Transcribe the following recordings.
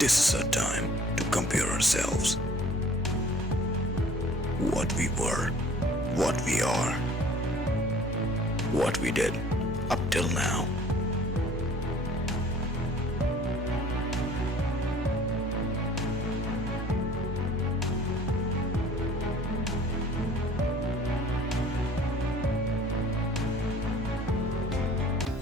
This is a time to compare ourselves. What we were, what we are, what we did up till now.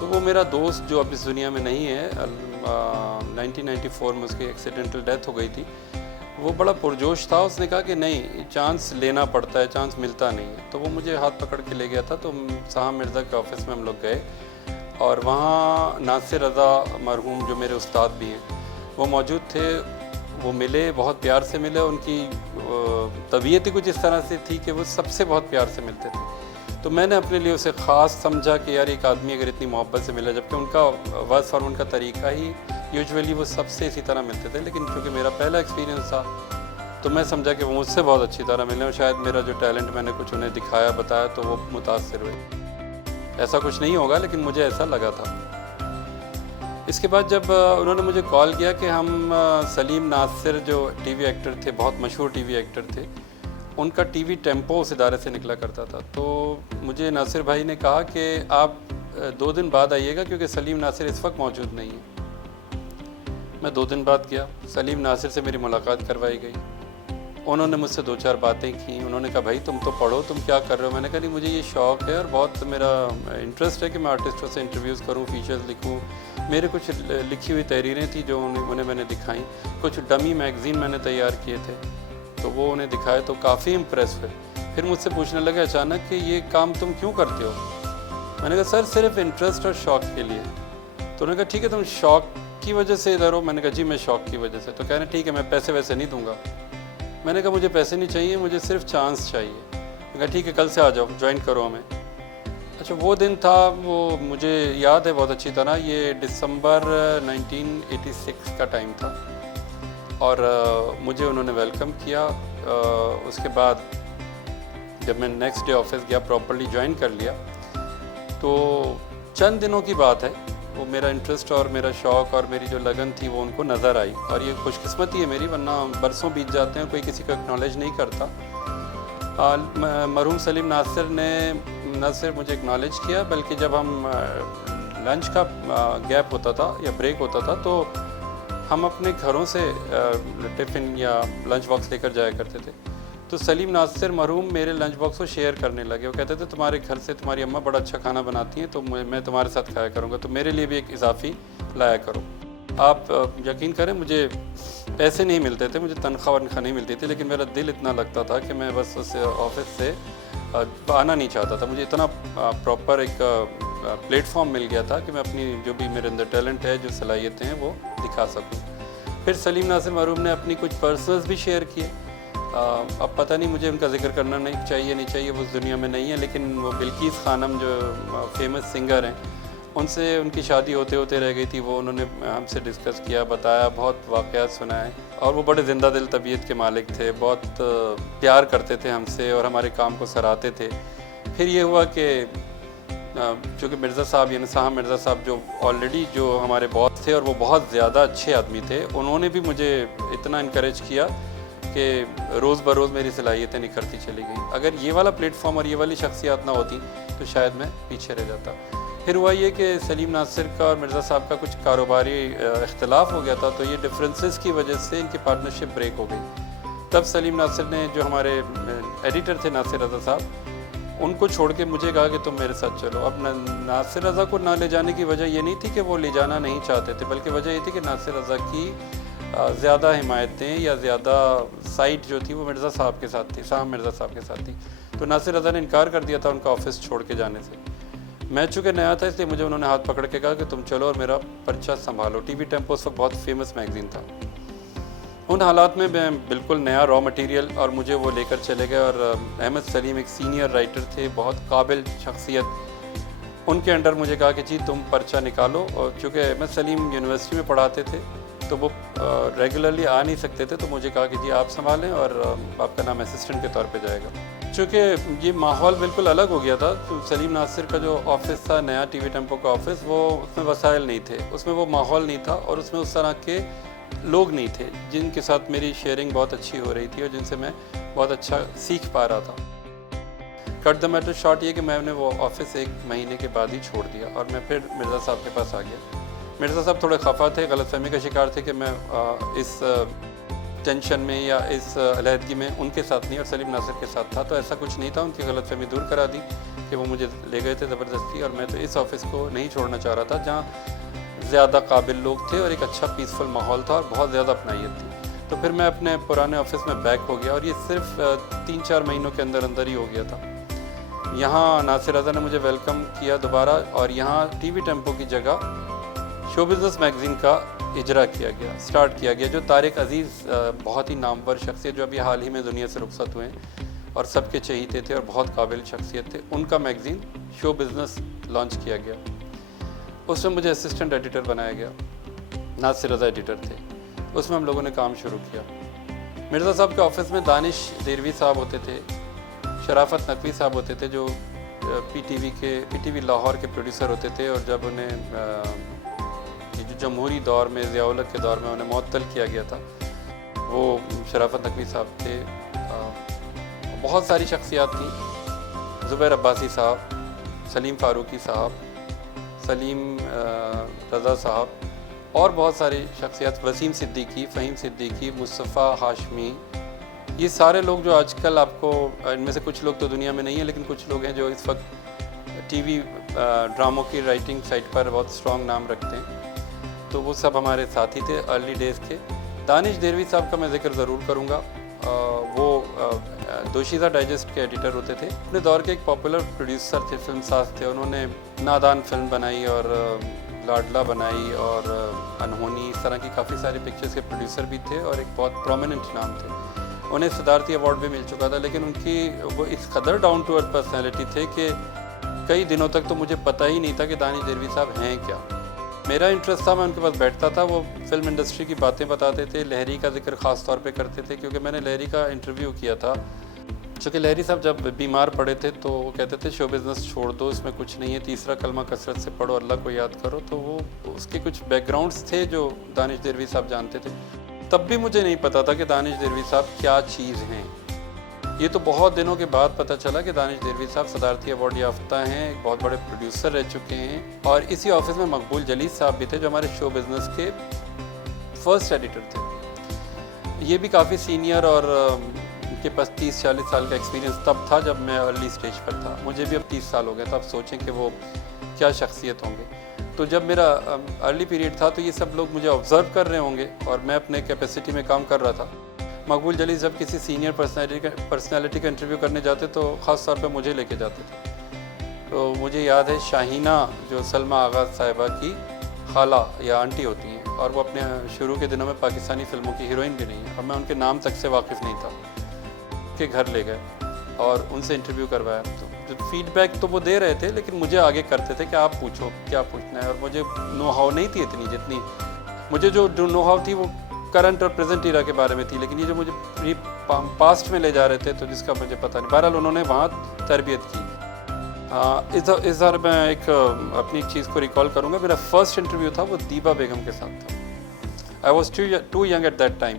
تو وہ میرا دوست جو اب اس دنیا میں نہیں ہے 1994 میں اس کی ایکسیڈنٹل ڈیتھ ہو گئی تھی، وہ بڑا پرجوش تھا. اس نے کہا کہ نہیں، چانس لینا پڑتا ہے، چانس ملتا نہیں ہے. تو وہ مجھے ہاتھ پکڑ کے لے گیا تھا. تو سہام مرزا کے آفس میں ہم لوگ گئے اور وہاں ناصر رضا مرحوم جو میرے استاد بھی ہیں وہ موجود تھے. وہ ملے، بہت پیار سے ملے. ان کی طبیعت ہی کچھ اس طرح سے تھی کہ وہ سب سے بہت پیار سے ملتے تھے. تو میں نے اپنے لیے اسے خاص سمجھا کہ یار ایک آدمی اگر اتنی محبت سے ملا، جبکہ ان کا ورڈ فارم کا طریقہ ہی یوجولی وہ سب سے اسی طرح ملتے تھے، لیکن چونکہ میرا پہلا ایکسپیرینس تھا تو میں سمجھا کہ وہ مجھ سے بہت اچھی طرح ملے، اور شاید میرا جو ٹیلنٹ میں نے کچھ انہیں دکھایا بتایا تو وہ متاثر ہوئے. ایسا کچھ نہیں ہوگا لیکن مجھے ایسا لگا تھا. اس کے بعد جب انہوں نے مجھے کال کیا کہ ہم سلیم ناصر جو ٹی وی ایکٹر تھے، بہت مشہور ٹی وی ایکٹر تھے، ان کا ٹی وی ٹیمپو اس ادارے سے نکلا کرتا تھا. تو مجھے ناصر بھائی نے کہا کہ آپ 2 دن بعد آئیے گا کیونکہ سلیم ناصر اس وقت موجود نہیں ہے. میں 2 دن بعد گیا. سلیم ناصر سے میری ملاقات کروائی گئی. انہوں نے مجھ سے 2-4 باتیں کی. انہوں نے کہا بھائی تم تو پڑھو، تم کیا کر رہے ہو؟ میں نے کہا نہیں، مجھے یہ شوق ہے اور بہت میرا انٹرسٹ ہے کہ میں آرٹسٹوں سے انٹرویوز کروں، فیچرز لکھوں. میرے کچھ لکھی ہوئی تحریریں تھیں جو انہیں میں نے دکھائیں. کچھ ڈمی میگزین میں نے تیار کیے تھے تو وہ انہیں دکھائے تو کافی امپریس ہوئے. پھر مجھ سے پوچھنے لگے اچانک کہ یہ کام تم کیوں کرتے ہو؟ میں نے کہا سر صرف انٹرسٹ اور شوق کے لیے. تو انہوں نے کہا ٹھیک ہے تم شوق کی وجہ سے ادھر ہو؟ میں نے کہا جی میں شوق کی وجہ سے. تو کہہ رہے ٹھیک ہے میں پیسے ویسے نہیں دوں گا. میں نے کہا مجھے پیسے نہیں چاہیے، مجھے صرف چانس چاہیے. میں نے کہا ٹھیک ہے کل سے آ جاؤ، جوائن کرو ہمیں. اچھا وہ دن تھا، وہ مجھے یاد ہے بہت اچھی طرح. یہ دسمبر 1986 کا ٹائم تھا اور مجھے انہوں نے ویلکم کیا. اس کے بعد جب میں نیکسٹ ڈے آفس گیا، پراپرلی جوائن کر لیا، تو چند دنوں کی بات ہے وہ میرا انٹرسٹ اور میرا شوق اور میری جو لگن تھی وہ ان کو نظر آئی. اور یہ خوش قسمتی ہے میری، ورنہ برسوں بیت جاتے ہیں کوئی کسی کو اکنالج نہیں کرتا. مرحوم سلیم ناصر نے نہ صرف مجھے اکنالج کیا بلکہ جب ہم لنچ کا گیپ ہوتا تھا یا بریک ہوتا تھا تو ہم اپنے گھروں سے ٹفن یا لنچ باکس لے کر جایا کرتے تھے. تو سلیم ناصر مرحوم میرے لنچ باکس کو شیئر کرنے لگے. وہ کہتے تھے تمہارے گھر سے تمہاری اماں بڑا اچھا کھانا بناتی ہیں تو میں تمہارے ساتھ کھایا کروں گا، تو میرے لیے بھی ایک اضافی لایا کرو. آپ یقین کریں مجھے پیسے نہیں ملتے تھے، مجھے تنخواہ نہیں ملتی تھی، لیکن میرا دل اتنا لگتا تھا کہ میں بس اس آفس سے آنا نہیں چاہتا تھا. مجھے اتنا پراپر ایک پلیٹ فارم مل گیا تھا کہ میں اپنی جو بھی میرے اندر ٹیلنٹ ہے، جو صلاحیتیں ہیں وہ دکھا سکوں. پھر سلیم ناصر مرحوم نے اپنی کچھ پرسنلز بھی شیئر کیے. اب پتہ نہیں مجھے ان کا ذکر کرنا نہیں چاہیے، وہ اس دنیا میں نہیں ہے، لیکن وہ بلقیس خانم جو فیمس سنگر ہیں، ان سے ان کی شادی ہوتے رہ گئی تھی. وہ انہوں نے ہم سے ڈسکس کیا، بتایا، بہت واقعات سنائے. اور وہ بڑے زندہ دل طبیعت کے مالک تھے، بہت پیار کرتے تھے ہم سے اور ہمارے کام کو سراہتے تھے. پھر یہ ہوا کہ چونکہ مرزا صاحب یعنی سہام مرزا صاحب جو آلریڈی جو ہمارے باس تھے اور وہ بہت زیادہ اچھے آدمی تھے، انہوں نے بھی مجھے اتنا انکریج کیا کہ روز بروز میری صلاحیتیں نکھرتی چلی گئیں. اگر یہ والا پلیٹ فارم اور یہ والی شخصیات نہ ہوتی تو شاید میں پیچھے رہ جاتا. پھر ہوا یہ کہ سلیم ناصر کا اور مرزا صاحب کا کچھ کاروباری اختلاف ہو گیا تھا، تو یہ ڈفرینسز کی وجہ سے ان کی پارٹنرشپ بریک ہو گئی. تب سلیم ناصر نے، جو ہمارے ایڈیٹر تھے ناصر رضا صاحب، ان کو چھوڑ کے مجھے کہا کہ تم میرے ساتھ چلو. اب ناصر رضا کو نہ لے جانے کی وجہ یہ نہیں تھی کہ وہ لے جانا نہیں چاہتے تھے، بلکہ وجہ یہ تھی کہ ناصر رضا کی زیادہ حمایتیں یا زیادہ سائٹ جو تھی وہ مرزا صاحب کے ساتھ تھی، سہام مرزا صاحب کے ساتھ تھی. تو ناصر رضا نے انکار کر دیا تھا ان کا آفس چھوڑ کے جانے سے. میں چونکہ نیا تھا اس لیے مجھے انہوں نے ہاتھ پکڑ کے کہا کہ تم چلو اور میرا پرچہ سنبھالو. ٹی وی ٹیمپو اس وقت بہت فیمس میگزین تھا. ان حالات میں بالکل نیا را مٹیریل، اور مجھے وہ لے کر چلے گئے. اور احمد سلیم ایک سینئر رائٹر تھے، بہت قابل شخصیت. ان کے انڈر مجھے کہا کہ جی تم پرچہ نکالو. اور چونکہ احمد سلیم یونیورسٹی میں پڑھاتے تھے تو وہ ریگولرلی آ نہیں سکتے تھے، تو مجھے کہا کہ جی آپ سنبھالیں اور آپ کا نام اسسٹنٹ کے طور پہ جائے گا. چونکہ یہ ماحول بالکل الگ ہو گیا تھا، تو سلیم ناصر کا جو آفس تھا، نیا ٹی وی ٹیمپو کا آفس، وہ اس میں وسائل نہیں تھے، اس میں وہ ماحول نہیں تھا، اور اس میں اس طرح کے لوگ نہیں تھے جن کے ساتھ میری شیئرنگ بہت اچھی ہو رہی تھی اور جن سے میں بہت اچھا سیکھ پا رہا تھا. کٹ دا میٹر شارٹ یہ کہ میں نے وہ آفس 1 مہینے کے بعد ہی چھوڑ دیا اور میں پھر مرزا صاحب کے پاس آ گیا. مرزا صاحب تھوڑے خفا تھے، غلط فہمی کا شکار تھے کہ میں اس ٹینشن میں یا اس علیحدگی میں ان کے ساتھ نہیں اور سلیم ناصر کے ساتھ تھا، تو ایسا کچھ نہیں تھا. ان کی غلط فہمی دور کرا دی کہ وہ مجھے لے گئے تھے زبردستی، اور میں تو اس آفس کو نہیں چھوڑنا چاہ رہا تھا جہاں زیادہ قابل لوگ تھے اور ایک اچھا پیسفل ماحول تھا اور بہت زیادہ اپنائیت تھی. تو پھر میں اپنے پرانے آفس میں بیک ہو گیا، اور یہ صرف 3-4 مہینوں کے اندر اندر ہی ہو گیا تھا. یہاں ناصر رضا نے مجھے ویلکم کیا دوبارہ، اور یہاں ٹی وی ٹیمپو کی جگہ شو بزنس میگزین کا اجرا کیا گیا، سٹارٹ کیا گیا، جو طارق عزیز بہت ہی نامور شخصیت جو ابھی حال ہی میں دنیا سے رخصت ہوئے ہیں اور سب کے چہیتے تھے اور بہت قابل شخصیت تھے، ان کا میگزین شو بزنس لانچ کیا گیا. اس میں مجھے اسسٹنٹ ایڈیٹر بنایا گیا، ناصر رضا ایڈیٹر تھے. اس میں ہم لوگوں نے کام شروع کیا. مرزا صاحب کے آفس میں دانش دیروی صاحب ہوتے تھے، شرافت نقوی صاحب ہوتے تھے جو پی ٹی وی لاہور کے پروڈیوسر ہوتے تھے، اور جب انہیں جو جمہوری دور میں ضیاء الحق کے دور میں انہیں معطل کیا گیا تھا، وہ شرافت نقوی صاحب تھے. بہت ساری شخصیات تھیں، زبیر عباسی صاحب، سلیم فاروقی صاحب، سلیم رضا صاحب، اور بہت ساری شخصیات، وسیم صدیقی، فہیم صدیقی، مصطفیٰ ہاشمی. یہ سارے لوگ جو آج کل آپ کو، ان میں سے کچھ لوگ تو دنیا میں نہیں ہیں، لیکن کچھ لوگ ہیں جو اس وقت ٹی وی ڈراموں کی رائٹنگ سائٹ پر بہت اسٹرانگ نام رکھتے ہیں، تو وہ سب ہمارے ساتھی تھے ارلی ڈیز کے. دانش دیروی صاحب کا میں ذکر ضرور کروں گا. وہ دوشیزہ ڈائجسٹ کے ایڈیٹر ہوتے تھے، اپنے دور کے ایک پاپولر پروڈیوسر تھے، فلم ساز تھے. انہوں نے نادان فلم بنائی اور لاڈلا بنائی اور انہونی، اس طرح کی کافی ساری پکچرز کے پروڈیوسر بھی تھے اور ایک بہت پرومیننٹ نام تھے. انہیں صدارتی ایوارڈ بھی مل چکا تھا، لیکن ان کی وہ اس قدر ڈاؤن ٹو ارتھ پرسنالٹی تھے کہ کئی دنوں تک تو مجھے پتہ ہی نہیں تھا کہ دانش دیروی صاحب ہیں کیا. میرا انٹرسٹ تھا، میں ان کے پاس بیٹھتا تھا، وہ فلم انڈسٹری کی باتیں بتاتے تھے. لہری کا ذکر خاص طور پہ کرتے تھے، کیونکہ میں نے لہری کا انٹرویو کیا تھا. چونکہ لہری صاحب جب بیمار پڑے تھے تو وہ کہتے تھے شو بزنس چھوڑ دو، اس میں کچھ نہیں ہے، تیسرا کلمہ کثرت سے پڑھو، اللہ کو یاد کرو. تو وہ اس کے کچھ بیک گراؤنڈس تھے جو دانش دیروی صاحب جانتے تھے. تب بھی مجھے نہیں پتا تھا کہ دانش دیروی صاحب کیا چیز ہیں. یہ تو بہت دنوں کے بعد پتہ چلا کہ دانش دیروی صاحب صدارتی ایوارڈ یافتہ ہیں، ایک بہت بڑے پروڈیوسر رہ چکے ہیں. اور اسی آفس میں مقبول جلیل صاحب بھی تھے جو ہمارے شو بزنس کے فرسٹ ایڈیٹر تھے. یہ بھی کافی سینئر، اور ان کے پاس 30-40 سال کا ایکسپیرینس تب تھا جب میں ارلی سٹیج پر تھا. مجھے بھی اب 30 سال ہو گئے، تو اب سوچیں کہ وہ کیا شخصیت ہوں گے. تو جب میرا ارلی پیریڈ تھا تو یہ سب لوگ مجھے آبزرو کر رہے ہوں گے، اور میں اپنے کیپیسٹی میں کام کر رہا تھا. مقبول جلیل جب کسی سینئر پرسنالٹی کا انٹرویو کرنے جاتے تو خاص طور پہ مجھے لے کے جاتے تھے. تو مجھے یاد ہے شاہینہ جو سلمیٰ آغاز صاحبہ کی خالہ یا آنٹی ہوتی ہیں، اور وہ اپنے شروع کے دنوں میں پاکستانی فلموں کی ہیروئن بھی نہیں ہے، اور میں ان کے نام تک سے واقف نہیں تھا. کے گھر لے گئے اور ان سے انٹرویو کروایا. تو فیڈ بیک تو وہ دے رہے تھے، لیکن مجھے آگے کرتے تھے کہ آپ پوچھو کیا پوچھنا ہے. اور مجھے نو ہاؤ نہیں تھی اتنی، جتنی مجھے جو نو ہاؤ تھی وہ کرنٹ اور پریزنٹ ایرا کے بارے میں تھی، لیکن یہ جو مجھے پاسٹ میں لے جا رہے تھے تو جس کا مجھے پتہ نہیں. بہرحال انہوں نے وہاں تربیت کی. اس بار میں اپنی ایک چیز کو ریکال کروں گا. میرا فرسٹ انٹرویو تھا وہ دیبا بیگم کے ساتھ تھا. I was too young at that time.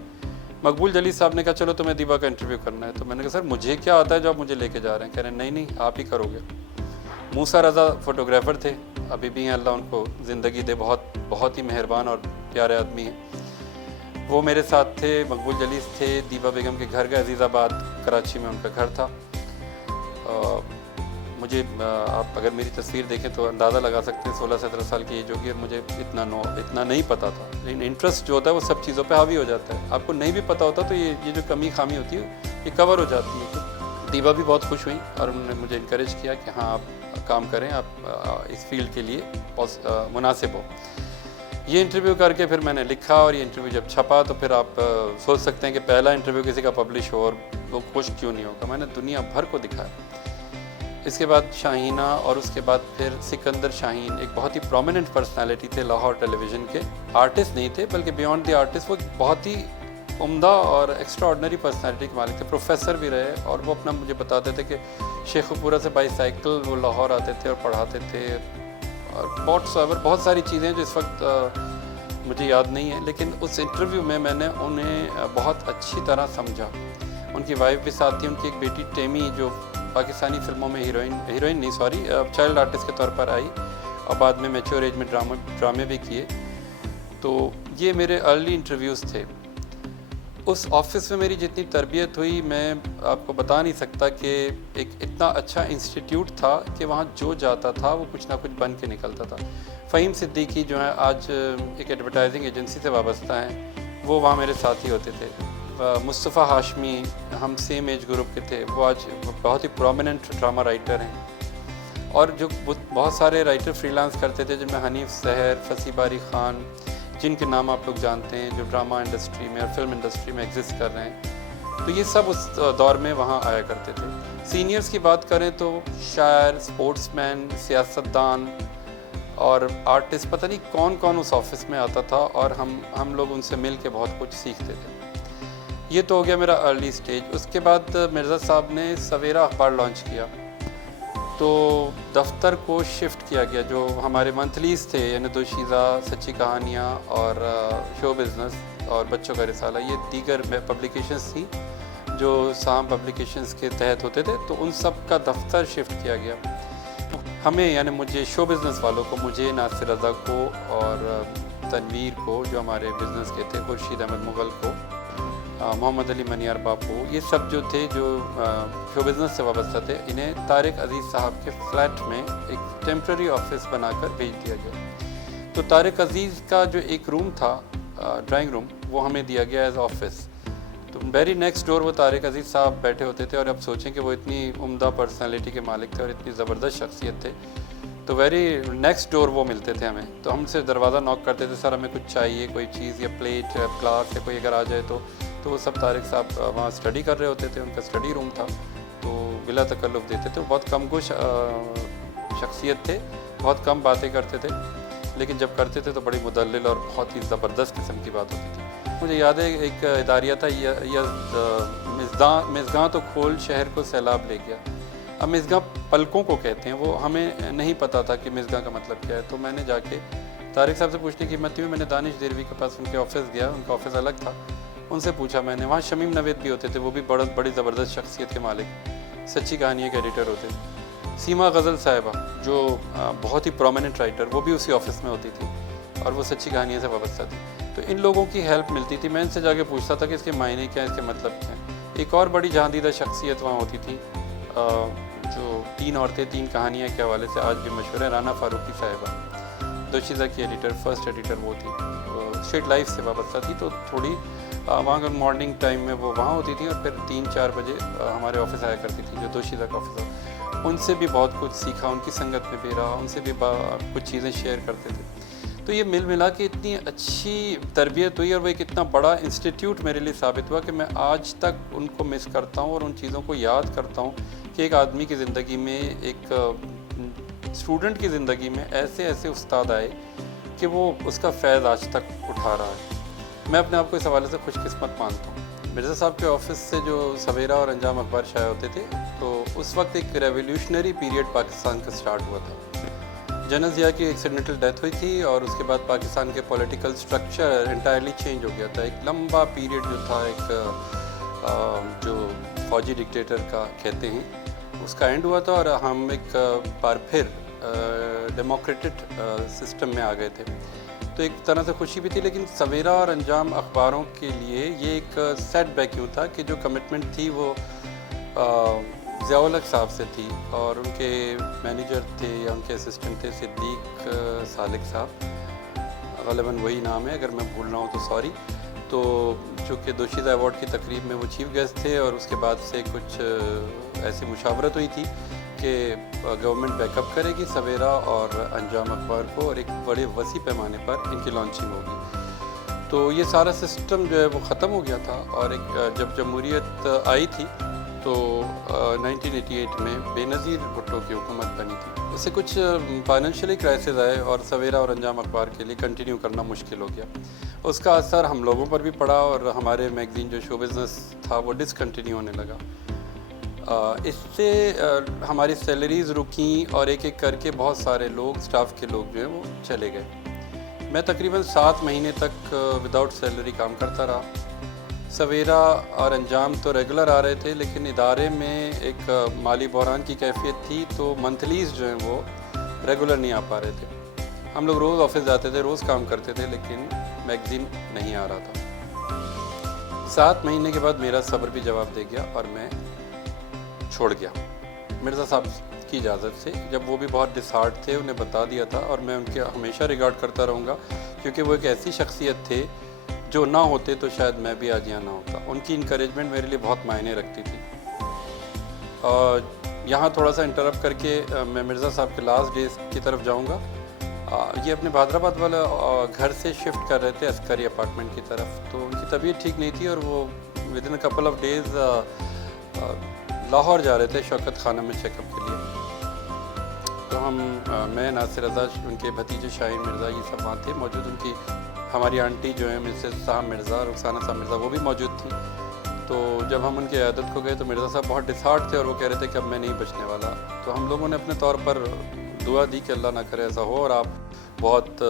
Maqbool Jalil صاحب نے کہا چلو تمہیں دیبا کا انٹرویو کرنا ہے. تو میں نے کہا سر مجھے کیا آتا ہے جو آپ مجھے لے کے جا رہے ہیں؟ کہہ رہے ہیں نہیں آپ ہی کرو گے. موسیٰ رضا فوٹوگرافر تھے، ابھی بھی ہیں، اللہ ان کو زندگی دے، بہت ہی مہربان اور پیارے آدمی ہیں. وہ میرے ساتھ تھے. مقبول جلیل تھے، دیبا بیگم کے گھر گئے، عزیز آباد کراچی میں ان کا گھر تھا. مجھے آپ اگر میری تصویر دیکھیں تو اندازہ لگا سکتے ہیں 16-17 سال کی ایج ہوگی، اور مجھے اتنا نہیں پتہ تھا. لیکن انٹرسٹ جو ہوتا ہے وہ سب چیزوں پہ حاوی ہو جاتا ہے. آپ کو نہیں بھی پتہ ہوتا تو یہ جو کمی خامی ہوتی ہے یہ کور ہو جاتی ہے. دیبا بھی بہت خوش ہوئیں اور انہوں نے مجھے انکریج کیا کہ ہاں آپ کام کریں، آپ اس فیلڈ کے لیے مناسب ہو. یہ انٹرویو کر کے پھر میں نے لکھا، اور یہ انٹرویو جب چھپا تو پھر آپ سوچ سکتے ہیں کہ پہلا انٹرویو کسی کا پبلش ہو اور وہ خوش کیوں نہیں ہوگا. میں نے دنیا بھر کو دکھایا. اس کے بعد شاہینہ، اور اس کے بعد پھر سکندر شاہین ایک بہت ہی پرومیننٹ پرسنالٹی تھے لاہور ٹیلی ویژن کے. آرٹسٹ نہیں تھے بلکہ بیونڈ دی آرٹسٹ وہ بہت ہی عمدہ اور ایکسٹرا آرڈنری پرسنالٹی کے مالک تھے. پروفیسر بھی رہے، اور وہ اپنا مجھے بتاتے تھے کہ شیخ پورہ سے بائی سائیکل وہ لاہور آتے تھے اور پڑھاتے تھے. اور بہت ساری چیزیں جو اس وقت مجھے یاد نہیں ہے، لیکن اس انٹرویو میں نے انہیں بہت اچھی طرح سمجھا. ان کی وائف بھی ساتھ تھی، ان کی ایک بیٹی ٹیمی جو پاکستانی فلموں میں ہیروئن نہیں سوری چائلڈ آرٹسٹ کے طور پر آئی، اور بعد میں میچور ایج میں ڈرامے بھی کیے. تو یہ میرے ارلی انٹرویوز تھے. اس آفس میں میری جتنی تربیت ہوئی میں آپ کو بتا نہیں سکتا کہ ایک اتنا اچھا انسٹیٹیوٹ تھا کہ وہاں جو جاتا تھا وہ کچھ نہ کچھ بن کے نکلتا تھا. فہیم صدیقی جو ہیں آج ایک ایڈورٹائزنگ ایجنسی سے وابستہ ہیں, وہ وہاں میرے ساتھی ہوتے تھے. مصطفیٰ ہاشمی, ہم سیم ایج گروپ کے تھے, وہ آج بہت ہی پرومیننٹ ڈرامہ رائٹر ہیں. اور جو بہت سارے رائٹر فری لانس کرتے تھے, جن میں حنیف سحر, فصیح باری خان, جن کے نام آپ لوگ جانتے ہیں, جو ڈرامہ انڈسٹری میں اور فلم انڈسٹری میں ایگزسٹ کر رہے ہیں. تو یہ سب اس دور میں وہاں آیا کرتے تھے. سینئرز کی بات کریں تو شاعر, سپورٹس مین, سیاستدان اور آرٹسٹ, پتہ نہیں کون کون اس آفس میں آتا تھا, اور ہم لوگ ان سے مل کے بہت کچھ سیکھتے تھے. یہ تو ہو گیا میرا ارلی سٹیج. اس کے بعد مرزا صاحب نے سویرا اخبار لانچ کیا, تو دفتر کو شفٹ کیا گیا. جو ہمارے منتھلیز تھے, یعنی دوشیزہ, سچی کہانیاں اور شو بزنس اور بچوں کا رسالہ, یہ دیگر پبلیکیشنز تھیں جو سام پبلیکیشنز کے تحت ہوتے تھے, تو ان سب کا دفتر شفٹ کیا گیا. ہمیں یعنی مجھے شو بزنس والوں کو, مجھے, ناصر رضا کو اور تنویر کو جو ہمارے بزنس کے تھے, خورشید احمد مغل کو, محمد علی منیار باپو, یہ سب جو تھے جو شو بزنس سے وابستہ تھے, انہیں طارق عزیز صاحب کے فلیٹ میں ایک ٹیمپرری آفس بنا کر بھیج دیا گیا. تو طارق عزیز کا جو ایک روم تھا, ڈرائنگ روم, وہ ہمیں دیا گیا ایز آفس. تو ویری نیکسٹ ڈور وہ طارق عزیز صاحب بیٹھے ہوتے تھے, اور اب سوچیں کہ وہ اتنی عمدہ پرسنالٹی کے مالک تھے اور اتنی زبردست شخصیت تھے, تو ویری نیکسٹ ڈور وہ ملتے تھے ہمیں. تو ہم سے دروازہ نوک کرتے تھے, سر ہمیں کچھ چاہیے, کوئی چیز یا پلیٹ یا گلاس یا کوئی اگر آ جائے تو وہ سب طارق صاحب وہاں اسٹڈی کر رہے ہوتے تھے, ان کا اسٹڈی روم تھا, تو بلا تکلف دیتے تھے. بہت کم گوش شخصیت تھے, بہت کم باتیں کرتے تھے, لیکن جب کرتے تھے تو بڑی مدلل اور بہت ہی زبردست قسم کی بات ہوتی تھی. مجھے یاد ہے ایک اداریہ تھا, مژگاں تو کھول شہر کو سیلاب لے گیا. اب مژگاں پلکوں کو کہتے ہیں, وہ ہمیں نہیں پتہ تھا کہ مژگاں کا مطلب کیا ہے. تو میں نے جا کے طارق صاحب سے پوچھنے کی ہمت ہوئی, میں نے دانش دیروی کے پاس ان کے آفس گیا, ان کا آفس الگ تھا, ان سے پوچھا میں نے. وہاں شمیم نوید بھی ہوتے تھے, وہ بھی بڑی زبردست شخصیت کے مالک, سچی کہانی کے ایڈیٹر ہوتے. سیما غزل صاحبہ جو بہت ہی پرومیننٹ رائٹر, وہ بھی اسی آفس میں ہوتی تھی, اور وہ سچی کہانیاں سے وابستہ تھی. تو ان لوگوں کی ہیلپ ملتی تھی. میں ان سے جا کے پوچھتا تھا کہ اس کے معنی کیا ہیں, اس کے مطلب کیا ہیں. ایک اور بڑی جہاندیدہ شخصیت وہاں ہوتی تھی, جو 3 عورتیں 3 کہانیاں کے حوالے سے آج بھی مشہور ہے, رانا فاروقی صاحبہ, دوشیزہ کی ایڈیٹر, فرسٹ ایڈیٹر وہ تھی, اسٹریٹ لائف سے وابستہ تھی. تو تھوڑی وہاں کا مارننگ ٹائم میں وہ وہاں ہوتی تھی, اور پھر 3-4 بجے ہمارے آفس آیا کرتی تھی, جو دوشیزہ کا آفس ہے. ان سے بھی بہت کچھ سیکھا, ان کی سنگت میں بھی رہا, ان سے بھی کچھ چیزیں شیئر کرتے تھے. تو یہ مل ملا کے اتنی اچھی تربیت ہوئی, اور وہ ایک اتنا بڑا انسٹیٹیوٹ میرے لیے ثابت ہوا کہ میں آج تک ان کو مس کرتا ہوں, اور ان چیزوں کو یاد کرتا ہوں کہ ایک آدمی کی زندگی میں, ایک اسٹوڈنٹ کی زندگی میں ایسے استاد آئے کہ وہ اس کا فیض آج تک اٹھا رہا ہے. میں اپنے آپ کو اس حوالے سے خوش قسمت مانتا ہوں. مرزا صاحب کے آفس سے جو سویرا اور انجام اخبار شائع ہوتے تھے, تو اس وقت ایک ریولیوشنری پیریڈ پاکستان کا سٹارٹ ہوا تھا. جنرل ضیاء کی ایکسیڈنٹل ڈیتھ ہوئی تھی, اور اس کے بعد پاکستان کے پولیٹیکل سٹرکچر انٹائرلی چینج ہو گیا تھا. ایک لمبا پیریڈ جو تھا, ایک جو فوجی ڈکٹیٹر کا کہتے ہیں, اس کا اینڈ ہوا تھا, اور ہم ایک بار پھر ڈیموکریٹڈ سسٹم میں آ گئے تھے. تو ایک طرح سے خوشی بھی تھی, لیکن سویرا اور انجام اخباروں کے لیے یہ ایک سیٹ بیک یوں تھا کہ جو کمٹمنٹ تھی وہ ضیاء الحق صاحب سے تھی, اور ان کے مینیجر تھے یا ان کے اسسٹنٹ تھے صدیق سالک صاحب, غالباً وہی نام ہے, اگر میں بھول رہا ہوں تو سوری. تو چونکہ دوشیزہ ایوارڈ کی تقریب میں وہ چیف گیسٹ تھے, اور اس کے بعد سے کچھ ایسی مشاورت ہوئی تھی کہ گورنمنٹ بیک اپ کرے گی سویرا اور انجام اخبار کو, اور ایک بڑے وسیع پیمانے پر ان کی لانچنگ ہوگی. تو یہ سارا سسٹم جو ہے وہ ختم ہو گیا تھا, اور ایک جب جمہوریت آئی تھی تو 1988 میں بے نظیر بھٹو کی حکومت بنی تھی. اس سے کچھ فائنینشلی کرائسس آئے, اور سویرا اور انجام اخبار کے لیے کنٹینیو کرنا مشکل ہو گیا. اس کا اثر ہم لوگوں پر بھی پڑا, اور ہمارے میگزین جو شو بزنس تھا وہ ڈسکنٹینیو ہونے لگا. اس سے ہماری سیلریز رکیں, اور ایک ایک کر کے بہت سارے لوگ, اسٹاف کے لوگ جو ہیں وہ چلے گئے. میں تقریباً 7 مہینے تک وداؤٹ سیلری کام کرتا رہا. سویرا اور انجام تو ریگولر آ رہے تھے, لیکن ادارے میں ایک مالی بحران کی کیفیت تھی, تو منتھلیز جو ہیں وہ ریگولر نہیں آ پا رہے تھے. ہم لوگ روز آفس جاتے تھے, روز کام کرتے تھے, لیکن میگزین نہیں آ رہا تھا. 7 مہینے کے بعد میرا صبر بھی جواب دے گیا اور میں چھوڑ گیا مرزا صاحب کی اجازت سے، جب وہ بھی بہت ڈسہارٹ تھے، انہیں بتا دیا تھا، اور میں ان کے ہمیشہ ریگارڈ کرتا رہوں گا کیونکہ وہ ایک ایسی شخصیت تھے جو نہ ہوتے تو شاید میں بھی آج یہاں نہ ہوتا۔ ان کی انکریجمنٹ میرے لیے بہت معنی رکھتی تھی۔ اور یہاں تھوڑا سا انٹرپٹ کر کے میں مرزا صاحب کے لاسٹ ڈیز کی طرف جاؤں گا۔ یہ اپنے حیدرآباد والا گھر سے شفٹ کر رہے تھے عسکری اپارٹمنٹ کی طرف، تو ان کی طبیعت ٹھیک نہیں تھی اور وہ within couple of days Lahore جا رہے تھے شوکت خانہ میں چیک اپ کے لیے۔ تو میں ناصر رضا، ان کے بھتیجے شاہین مرزا، یہ سب وہاں تھے موجود۔ ان کی ہماری آنٹی جو ہیں مسز صاحب مرزا، رخسانہ صاحب مرزا، وہ بھی موجود تھیں۔ تو جب ہم ان کی عیادت کو گئے تو مرزا صاحب بہت ڈسہارٹ تھے اور وہ کہہ رہے تھے کہ اب میں نہیں بچنے والا۔ تو ہم لوگوں نے اپنے طور پر دعا دی کہ اللہ نہ کرے ایسا ہو اور آپ بہت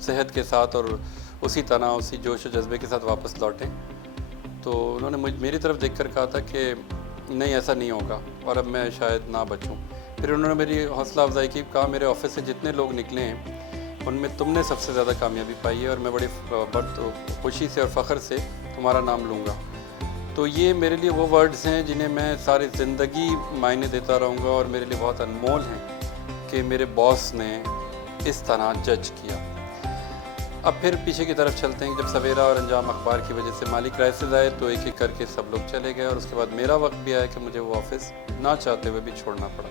صحت کے ساتھ اور اسی طرح اسی جوش و جذبے کے ساتھ واپس لوٹیں۔ تو انہوں نے میری طرف دیکھ کر کہا تھا کہ نہیں ایسا نہیں ہوگا اور اب میں شاید نہ بچوں۔ پھر انہوں نے میری حوصلہ افزائی کی، کہا میرے آفس سے جتنے لوگ نکلے ہیں ان میں تم نے سب سے زیادہ کامیابی پائی ہے اور میں بڑی خوشی سے اور فخر سے تمہارا نام لوں گا۔ تو یہ میرے لیے وہ ورڈز ہیں جنہیں میں ساری زندگی معنی دیتا رہوں گا اور میرے لیے بہت انمول ہیں کہ میرے باس نے اس طرح جج کیا۔ اب پھر پیچھے کی طرف چلتے ہیں۔ جب سویرا اور انجام اخبار کی وجہ سے مالی کرائسز آئے تو ایک ایک کر کے سب لوگ چلے گئے اور اس کے بعد میرا وقت بھی آیا کہ مجھے وہ آفس نہ چاہتے ہوئے بھی چھوڑنا پڑا۔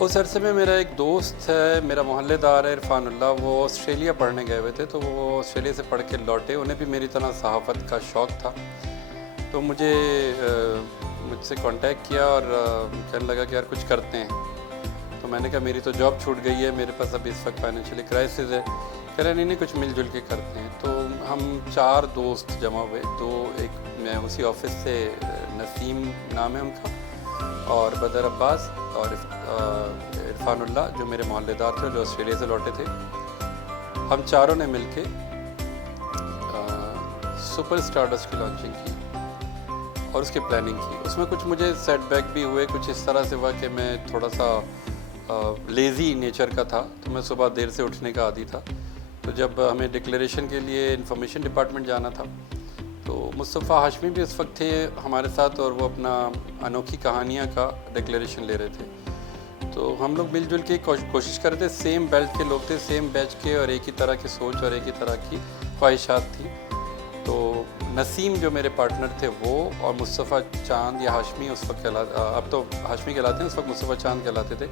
اس عرصے میں میرا ایک دوست ہے، میرا محلے دار ہے عرفان اللہ، وہ آسٹریلیا پڑھنے گئے ہوئے تھے، تو وہ آسٹریلیا سے پڑھ کے لوٹے۔ انہیں بھی میری طرح صحافت کا شوق تھا، تو مجھ سے کانٹیکٹ کیا اور کہنے لگا کہ یار کچھ کرتے ہیں۔ تو میں نے کہا میری تو جاب چھوٹ گئی ہے، میرے پاس ابھی اس وقت فائنینشیلی کرائسس ہے۔ کہہ رہے نہیں کچھ مل جل کے کرتے ہیں۔ تو ہم 4 دوست جمع ہوئے، ایک میں اسی آفس سے، نسیم نام ہے ان کا، اور بدر عباس اور عرفان اللہ جو میرے محلے دار تھے جو آسٹریلیا سے لوٹے تھے۔ ہم چاروں نے مل کے سپر اسٹارڈسٹ کی لانچنگ کی اور اس کی پلاننگ کی۔ اس میں کچھ مجھے سیٹ بیک بھی ہوئے، کچھ اس طرح سے ہوا کہ میں تھوڑا سا لیزی نیچر کا تھا، تو میں صبح دیر سے اٹھنے کا عادی تھا۔ تو جب ہمیں ڈکلیریشن کے لیے انفارمیشن ڈپارٹمنٹ جانا تھا تو مصطفیٰ ہاشمی بھی اس وقت تھے ہمارے ساتھ اور وہ اپنا انوکھی کہانیاں کا ڈکلیریشن لے رہے تھے۔ تو ہم لوگ مل جل کے کوشش کر رہے تھے، سیم بیلٹ کے لوگ تھے، سیم بیچ کے، اور ایک ہی طرح کی سوچ اور ایک ہی طرح کی خواہشات تھیں۔ تو نسیم جو میرے پارٹنر تھے وہ، اور مصطفیٰ چاند یا ہاشمی اس وقت اب تو ہاشمی کہلاتے ہیں، اس وقت مصطفیٰ چاند کہلاتے تھے،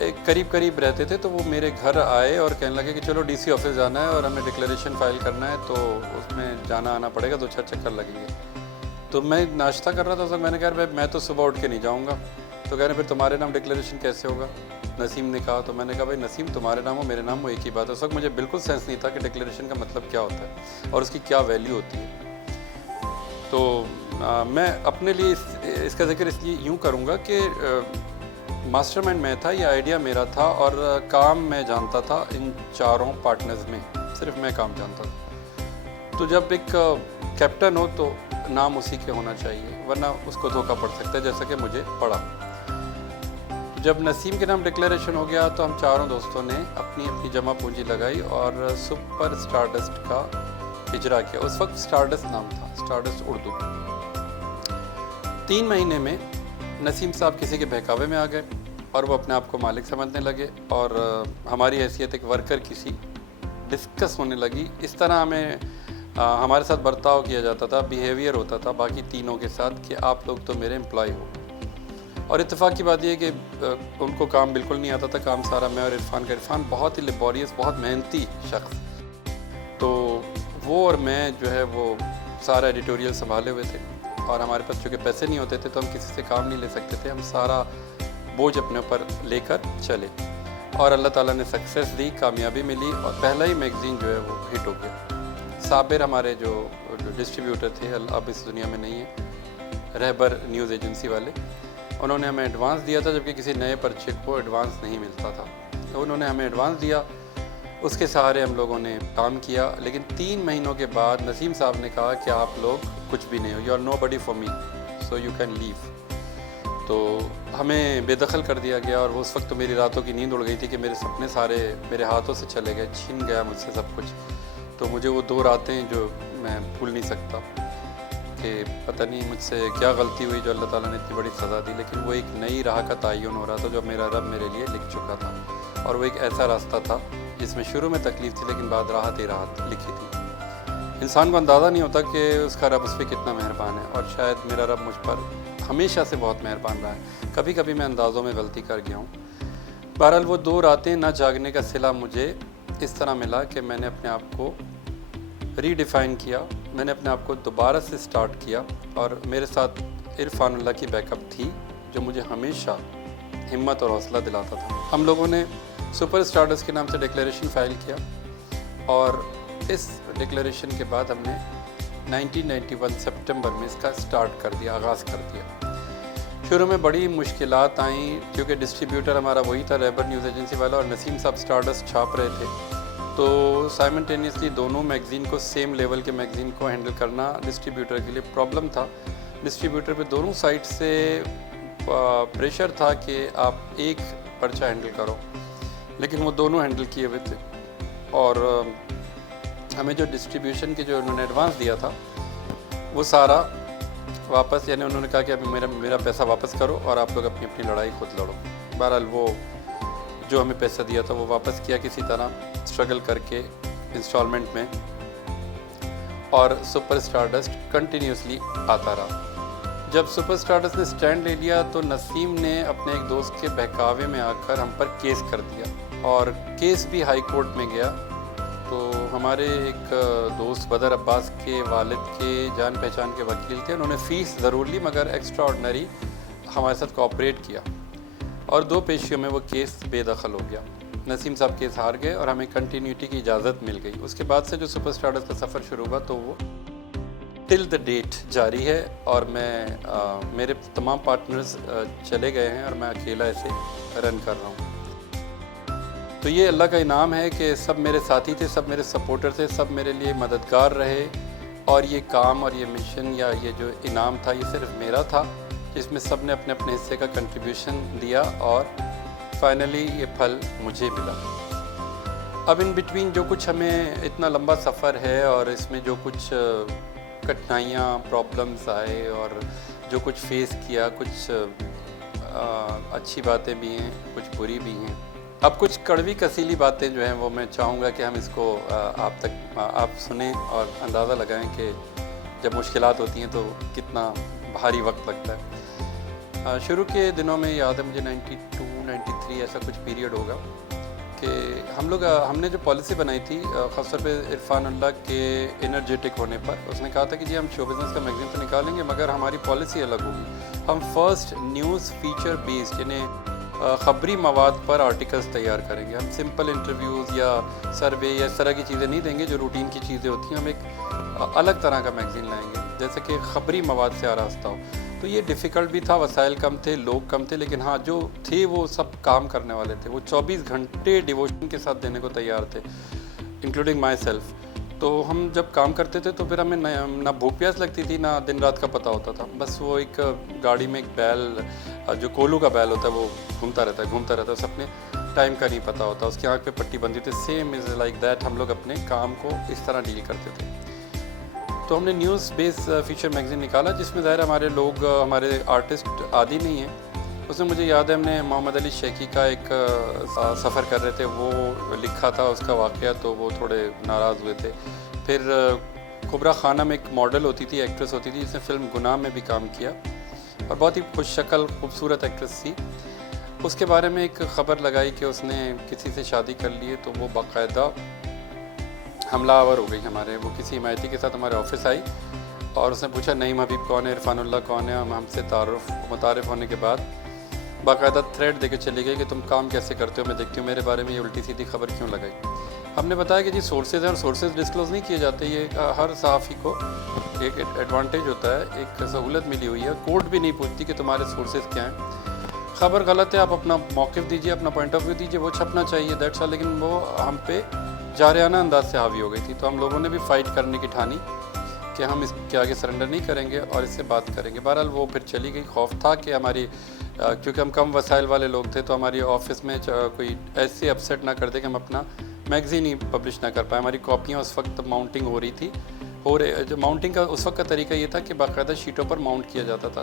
ایک قریب رہتے تھے۔ تو وہ میرے گھر آئے اور کہنے لگے کہ چلو ڈی سی آفس جانا ہے اور ہمیں ڈکلیریشن فائل کرنا ہے، تو اس میں جانا آنا پڑے گا، 2-4 چکر لگیں گے۔ تو میں ناشتہ کر رہا تھا، تو میں نے کہا میں تو صبح اٹھ کے نہیں جاؤں گا۔ تو کہہ رہے پھر تمہارے نام ڈکلیریشن کیسے ہوگا؟ نسیم نے کہا۔ تو میں نے کہا بھائی نسیم تمہارے نام ہو میرے نام ہو ایک ہی بات ہے۔ اس وقت مجھے بالکل سینس نہیں تھا کہ ڈکلیریشن کا مطلب کیا ہوتا ہے اور اس کی کیا ویلیو ہوتی ہے۔ تو میں اپنے لیے اس کا ذکر اس لیے یوں کروں گا کہ ماسٹر مائنڈ میں تھا، یہ آئیڈیا میرا تھا اور کام میں جانتا تھا ان 4 پارٹنرز میں، صرف میں کام جانتا تھا۔ تو جب ایک کیپٹن ہو تو نام اسی کے ہونا چاہیے، ورنہ اس کو دھوکہ پڑ سکتا ہے، جیسا کہ مجھے پڑا۔ جب نسیم کے نام ڈکلیریشن ہو گیا تو ہم 4 دوستوں نے اپنی جمع پونجی لگائی اور سپر اسٹارڈسٹ کا اجرا کیا۔ اس وقت اسٹارڈسٹ نام تھا، اسٹارڈسٹ اردو۔ 3 مہینے میں نسیم صاحب کسی کے بہکاوے میں آ گئے اور وہ اپنے آپ کو مالک سمجھنے لگے اور ہماری حیثیت ایک ورکر کسی ڈسکس ہونے لگی۔ اس طرح ہمارے ساتھ برتاؤ کیا جاتا تھا، بیہیویئر ہوتا تھا باقی تینوں کے ساتھ کہ آپ لوگ تو میرے امپلائی ہو۔ اور اتفاق کی بات یہ ہے کہ ان کو کام بالکل نہیں آتا تھا، کام سارا میں اور عرفان کا۔ عرفان بہت ہی لیبوریس، بہت محنتی شخص، تو وہ اور میں جو ہے وہ سارا ایڈیٹوریل سنبھالے ہوئے تھے، اور ہمارے پاس چونکہ پیسے نہیں ہوتے تھے تو ہم کسی سے کام نہیں لے سکتے تھے، ہم سارا بوجھ اپنے اوپر لے کر چلے، اور اللہ تعالیٰ نے سکسیس دی، کامیابی ملی، اور پہلا ہی میگزین جو ہے وہ ہٹ ہو گیا۔ صابر ہمارے جو ڈسٹریبیوٹر تھے، اب اس دنیا میں نہیں ہے، رہبر نیوز ایجنسی والے، انہوں نے ہمیں ایڈوانس دیا تھا، جبکہ کسی نئے پرچے کو ایڈوانس نہیں ملتا تھا، تو انہوں نے ہمیں ایڈوانس دیا، اس کے سہارے ہم لوگوں نے کام کیا۔ لیکن 3 مہینوں کے بعد نسیم صاحب نے کہا کہ آپ لوگ کچھ بھی نہیں ہو، you are no buddy for me, so you can leave. تو ہمیں بے دخل کر دیا گیا، اور اس وقت تو میری راتوں کی نیند اڑ گئی تھی کہ میرے سپنے سارے میرے ہاتھوں سے چلے گئے، چھن گیا مجھ سے سب کچھ۔ تو مجھے وہ 2 راتیں جو میں بھول نہیں سکتا کہ پتہ نہیں مجھ سے کیا غلطی ہوئی جو اللہ تعالیٰ نے اتنی بڑی سزا دی، لیکن وہ ایک نئی راہ کا تعین ہو رہا تھا جو میرا رب میرے لیے لکھ چکا تھا، اور وہ ایک ایسا راستہ تھا جس میں شروع میں تکلیف تھی لیکن بعد راحت ہی راحت لکھی تھی۔ انسان کو اندازہ نہیں ہوتا کہ اس کا رب اس پہ کتنا مہربان ہے، اور شاید میرا رب مجھ پر ہمیشہ سے بہت مہربان رہا ہے۔ کبھی کبھی میں اندازوں میں غلطی کر گیا ہوں۔ بہرحال وہ 2 راتیں نہ جاگنے کا صلہ مجھے اس طرح ملا کہ میں نے اپنے آپ کو ری ڈیفائن کیا، میں نے اپنے آپ کو دوبارہ سے سٹارٹ کیا، اور میرے ساتھ عرفان اللہ کی بیک اپ تھی جو مجھے ہمیشہ ہمت اور حوصلہ دلاتا تھا۔ ہم لوگوں نے سپر اسٹارڈسٹ کے نام سے ڈکلیریشن فائل کیا، اور اس ڈکلیریشن کے بعد ہم نے 1991 سپٹمبر میں اس کا سٹارٹ کر دیا، آغاز کر دیا۔ شروع میں بڑی مشکلات آئیں کیونکہ ڈسٹریبیوٹر ہمارا وہی تھا، ریبر نیوز ایجنسی والا، اور نسیم صاحب اسٹارڈسٹ چھاپ رہے تھے، تو سائمنٹینیسلی دونوں میگزین کو، سیم لیول کے میگزین کو ہینڈل کرنا ڈسٹریبیوٹر کے لیے پرابلم تھا۔ ڈسٹریبیوٹر پہ دونوں سائٹ سے پریشر تھا کہ آپ ایک پرچہ ہینڈل کرو، لیکن وہ دونوں ہینڈل کیے ہوئے تھے، اور ہمیں جو ڈسٹریبیوشن کے جو انہوں نے ایڈوانس دیا تھا وہ سارا واپس، یعنی انہوں نے کہا کہ ابھی میرا پیسہ واپس کرو اور آپ لوگ اپنی اپنی لڑائی خود لڑو۔ بہرحال وہ جو ہمیں پیسہ دیا تھا وہ واپس کیا کسی طرح اسٹرگل کر کے انسٹالمنٹ میں، اور سپر اسٹارڈسٹ کنٹینیوسلی آتا رہا۔ جب سپر اسٹارڈسٹ نے سٹینڈ لے لیا تو نسیم نے اپنے ایک دوست کے بہکاوے میں آ کر ہم پر کیس کر دیا، اور کیس بھی ہائی کورٹ میں گیا۔ تو ہمارے ایک دوست بدر عباس کے والد کے جان پہچان کے وکیل تھے، انہوں نے فیس ضرور لی مگر ایکسٹرا آرڈنری ہمارے ساتھ کوآپریٹ کیا، اور 2 پیشیوں میں وہ کیس بے دخل ہو گیا۔ نسیم صاحب کیس ہار گئے اور ہمیں کنٹینیوٹی کی اجازت مل گئی۔ اس کے بعد سے جو سپر اسٹارڈسٹ کا سفر شروع ہوا تو وہ ٹل دا ڈیٹ جاری ہے، اور میں میرے تمام پارٹنرز چلے گئے ہیں اور میں اکیلا اسے رن کر رہا ہوں۔ تو یہ اللہ کا انعام ہے کہ سب میرے ساتھی تھے، سب میرے سپورٹر تھے، سب میرے لیے مددگار رہے، اور یہ کام اور یہ مشن یا یہ جو انعام تھا یہ صرف میرا تھا، جس میں سب نے اپنے اپنے حصے کا کنٹریبیوشن دیا، اور فائنلی یہ پھل مجھے ملا۔ اب ان بٹوین جو کچھ ہمیں اتنا لمبا سفر ہے، اور اس میں جو کچھ کٹھنائیاں، پرابلمز آئے، اور جو کچھ فیس کیا، کچھ اچھی باتیں بھی ہیں، کچھ بری بھی ہیں۔ اب کچھ کڑوی کسیلی باتیں جو ہیں وہ میں چاہوں گا کہ ہم اس کو آپ سنیں اور اندازہ لگائیں کہ جب مشکلات ہوتی ہیں تو کتنا بھاری وقت لگتا ہے۔ شروع کے دنوں میں یاد ہے مجھے 92 93 ایسا کچھ پیریڈ ہوگا کہ ہم نے جو پالیسی بنائی تھی، خاص طور پہ عرفان اللہ کے انرجیٹک ہونے پر، اس نے کہا تھا کہ جی ہم شو بزنس کا میگزین تو نکالیں گے مگر ہماری پالیسی الگ ہوگی، ہم فرسٹ نیوز فیچر بیسڈ یعنی خبری مواد پر آرٹیکلز تیار کریں گے، ہم سمپل انٹرویوز یا سروے یا اس طرح کی چیزیں نہیں دیں گے جو روٹین کی چیزیں ہوتی ہیں، ہم ایک الگ طرح کا میگزین لائیں گے جیسے کہ خبری مواد سے آراستہ ہو۔ تو یہ ڈیفیکلٹ بھی تھا، وسائل کم تھے، لوگ کم تھے، لیکن ہاں جو تھے وہ سب کام کرنے والے تھے، وہ 24 گھنٹے ڈیووشن کے ساتھ دینے کو تیار تھے، انکلوڈنگ مائی سیلف۔ تو ہم جب کام کرتے تھے تو پھر ہمیں نہ بھوک پیاس لگتی تھی، نہ دن رات کا پتہ ہوتا تھا، بس وہ ایک گاڑی میں ایک بیل، جو کولو کا بیل ہوتا ہے وہ گھومتا رہتا ہے، اس اپنے ٹائم کا نہیں پتہ ہوتا، اس کی آنکھ پہ پٹی بندھی ہوتی ہے، سیم از لائک دیٹ ہم لوگ اپنے کام کو اس طرح ڈیل کرتے تھے۔ تو ہم نے نیوز بیس فیچر میگزین نکالا جس میں ظاہر ہمارے لوگ، ہمارے آرٹسٹ عادی نہیں ہیں۔ اس میں مجھے یاد ہے ہم نے محمد علی شیخی کا ایک سفر کر رہے تھے، وہ لکھا تھا اس کا واقعہ، تو وہ تھوڑے ناراض ہوئے تھے۔ پھر کبرا خانم ایک ماڈل ہوتی تھی، ایکٹریس ہوتی تھی، جس نے فلم گناہ میں بھی کام کیا اور بہت ہی خوش شکل خوبصورت ایکٹریس تھی۔ اس کے بارے میں ایک خبر لگائی کہ اس نے کسی سے شادی کر لی ہے، تو وہ باقاعدہ حملہ آور ہو گئی ہمارے، وہ کسی حمایتی کے ساتھ ہمارے آفس آئی اور اس نے پوچھا نعیم حبیب کون ہے، عرفان اللہ کون ہے۔ ہم سے متعارف ہونے کے بعد باقاعدہ تھریڈ دے کے چلی گئی کہ تم کام کیسے کرتے ہو، میں دیکھتی ہوں میرے بارے میں یہ الٹی سیدھی خبر کیوں لگائی۔ ہم نے بتایا کہ جی سورسز ہیں اور سورسز ڈسکلوز نہیں کیے جاتے، یہ ہر صحافی کو ایک ایڈوانٹیج ہوتا ہے، ایک سہولت ملی ہوئی ہے، کورٹ بھی نہیں پوچھتی کہ تمہارے سورسز کیا ہیں۔ خبر غلط ہے، آپ اپنا موقف دیجیے، اپنا پوائنٹ آف ویو دیجیے، وہ چھپنا چاہیے، دیٹس آل، لیکن وہ ہم پہ جارحانہ انداز سے حاوی ہو گئی تھی۔ تو ہم لوگوں نے بھی فائٹ کرنے کی ٹھانی کہ ہم اس کے آگے سرنڈر نہیں کریں گے اور اس سے بات کریں گے۔ بہرحال وہ پھر چلی گئی۔ خوف تھا کہ ہماری، کیونکہ ہم کم وسائل والے لوگ تھے، تو ہماری آفس میں کوئی ایسے اپسیٹ نہ کر دے کہ ہم اپنا میگزین ہی پبلش نہ کر پائے. ہماری کاپیاں اس وقت ماؤنٹنگ ہو رہی تھی, جو ماؤنٹنگ کا اس وقت کا طریقہ یہ تھا کہ باقاعدہ شیٹوں پر ماؤنٹ کیا جاتا تھا,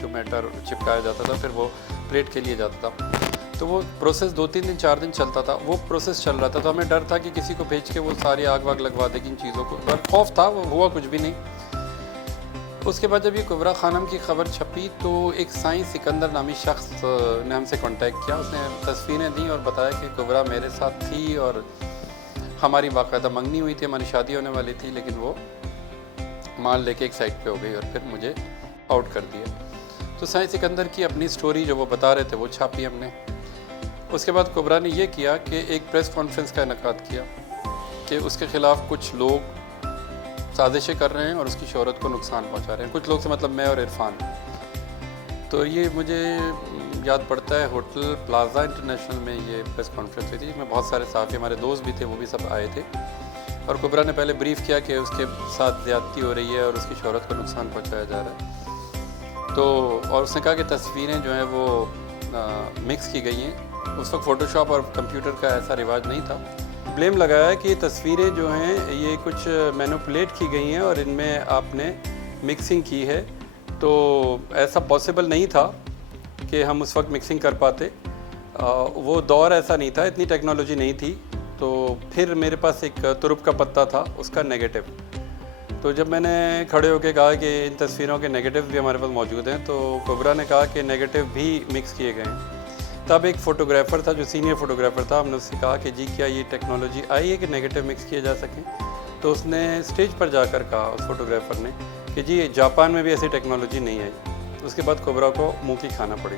جو میٹر چپکایا جاتا تھا, پھر وہ پریٹ کے لیے جاتا تھا. تو وہ پروسیس 2-3 دن 4 دن چلتا تھا. وہ پروسیس چل رہا تھا, تو ہمیں ڈر تھا کہ کسی کو بھیج کے وہ ساری آگ واگ لگوا دے گی ان چیزوں کو, پر خوف تھا, وہ ہوا کچھ بھی نہیں. اس کے بعد جب یہ کبریٰ خانم کی خبر چھپی تو ایک سائیں سکندر نامی شخص نے ہم سے کانٹیکٹ کیا. اس نے تصویریں دیں اور بتایا کہ کبریٰ میرے ساتھ تھی اور ہماری باقاعدہ منگنی ہوئی تھی, ہماری شادی ہونے والی تھی, لیکن وہ مال لے کے ایک سائڈ پہ ہو گئی اور پھر مجھے آؤٹ کر دیا. تو سائیں سکندر کی اپنی سٹوری جو وہ بتا رہے تھے وہ چھاپی ہم نے. اس کے بعد کبریٰ نے یہ کیا کہ ایک پریس کانفرنس کا انعقاد کیا کہ اس کے خلاف کچھ لوگ سازشیں کر رہے ہیں اور اس کی شہرت کو نقصان پہنچا رہے ہیں. کچھ لوگ سے مطلب میں اور عرفان. تو یہ مجھے یاد پڑتا ہے ہوٹل پلازا انٹرنیشنل میں یہ پریس کانفرنس ہوئی تھی, جس میں بہت سارے صحافی, ہمارے دوست بھی تھے, وہ بھی سب آئے تھے. اور کبریٰ نے پہلے بریف کیا کہ اس کے ساتھ زیادتی ہو رہی ہے اور اس کی شہرت کو نقصان پہنچایا جا رہا ہے. تو اور اس نے کہا کہ تصویریں جو ہیں وہ مکس کی گئی ہیں. اس وقت فوٹو شاپ اور کمپیوٹر کا ایسا رواج نہیں تھا. بلیم لگایا کہ یہ تصویریں جو ہیں یہ کچھ مینوپولیٹ کی گئی ہیں اور ان میں آپ نے مکسنگ کی ہے. تو ایسا پاسبل نہیں تھا کہ ہم اس وقت مکسنگ کر پاتے, وہ دور ایسا نہیں تھا, اتنی ٹیکنالوجی نہیں تھی. تو پھر میرے پاس ایک ترپ کا پتا تھا, اس کا نیگیٹو. تو جب میں نے کھڑے ہو کے کہا کہ ان تصویروں کے نیگیٹو بھی ہمارے پاس موجود ہیں, تو کبریٰ نے کہا کہ نیگیٹو بھی مکس کیے گئے ہیں. تب ایک فوٹوگرافر تھا جو سینئر فوٹوگرافر تھا, ہم نے اس سے کہا کہ جی کیا یہ ٹیکنالوجی آئی ہے کہ نیگیٹو مکس کیے جا سکیں. تو اس نے اسٹیج پر جا کر کہا, اس فوٹوگرافر نے, کہ جی جاپان میں بھی ایسی ٹیکنالوجی نہیں آئی. اس کے بعد کبریٰ کو منہ کی کھانا پڑی.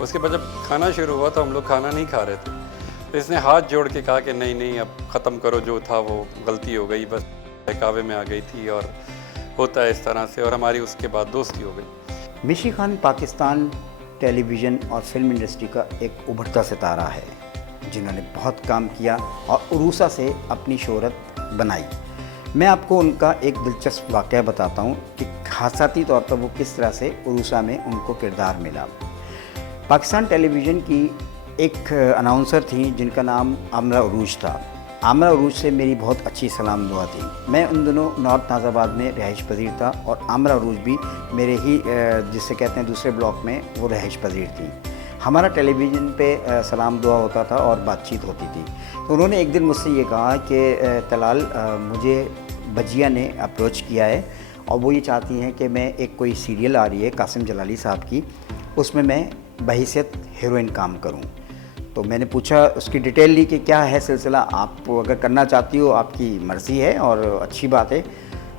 اس کے بعد جب کھانا شروع ہوا تو ہم لوگ کھانا نہیں کھا رہے تھے. اس نے ہاتھ جوڑ کے کہا کہ نہیں اب ختم کرو, جو تھا وہ غلطی ہو گئی, بس بہکاوے میں آ گئی تھی اور ہوتا ہے اس طرح سے. اور ہماری اس کے بعد دوستی ہو گئی. مشی خان پاکستان ٹیلی ویژن اور فلم انڈسٹری کا ایک ابھرتا ستارہ ہے, جنہوں نے بہت کام کیا اور عروسہ سے اپنی شہرت بنائی. میں آپ کو ان کا ایک دلچسپ واقعہ بتاتا ہوں کہ حادثاتی طور پر وہ کس طرح سے عروسہ میں ان کو کردار ملا. پاکستان ٹیلی ویژن کی ایک اناؤنسر تھیں جن کا نام عامرہ عروج تھا. عامرہ عروج سے میری بہت اچھی سلام دعا تھی. میں ان دنوں نارتھ ناز آباد میں رہائش پذیر تھا اور عامرہ عروج بھی میرے ہی جس سے کہتے ہیں دوسرے بلاک میں وہ رہائش پذیر تھی. ہمارا ٹیلی ویژن پہ سلام دعا ہوتا تھا اور بات چیت ہوتی تھی. تو انہوں نے ایک دن مجھ سے یہ کہا کہ طلال, مجھے بجیا نے اپروچ کیا ہے اور وہ یہ چاہتی ہیں کہ میں ایک کوئی سیریل آ رہی ہے قاسم جلالی صاحب کی, اس میں میں بحیثیت ہیروئن کام کروں. تو میں نے پوچھا, اس کی ڈیٹیل لی کہ کیا ہے سلسلہ, آپ اگر کرنا چاہتی ہو آپ کی مرضی ہے اور اچھی بات ہے.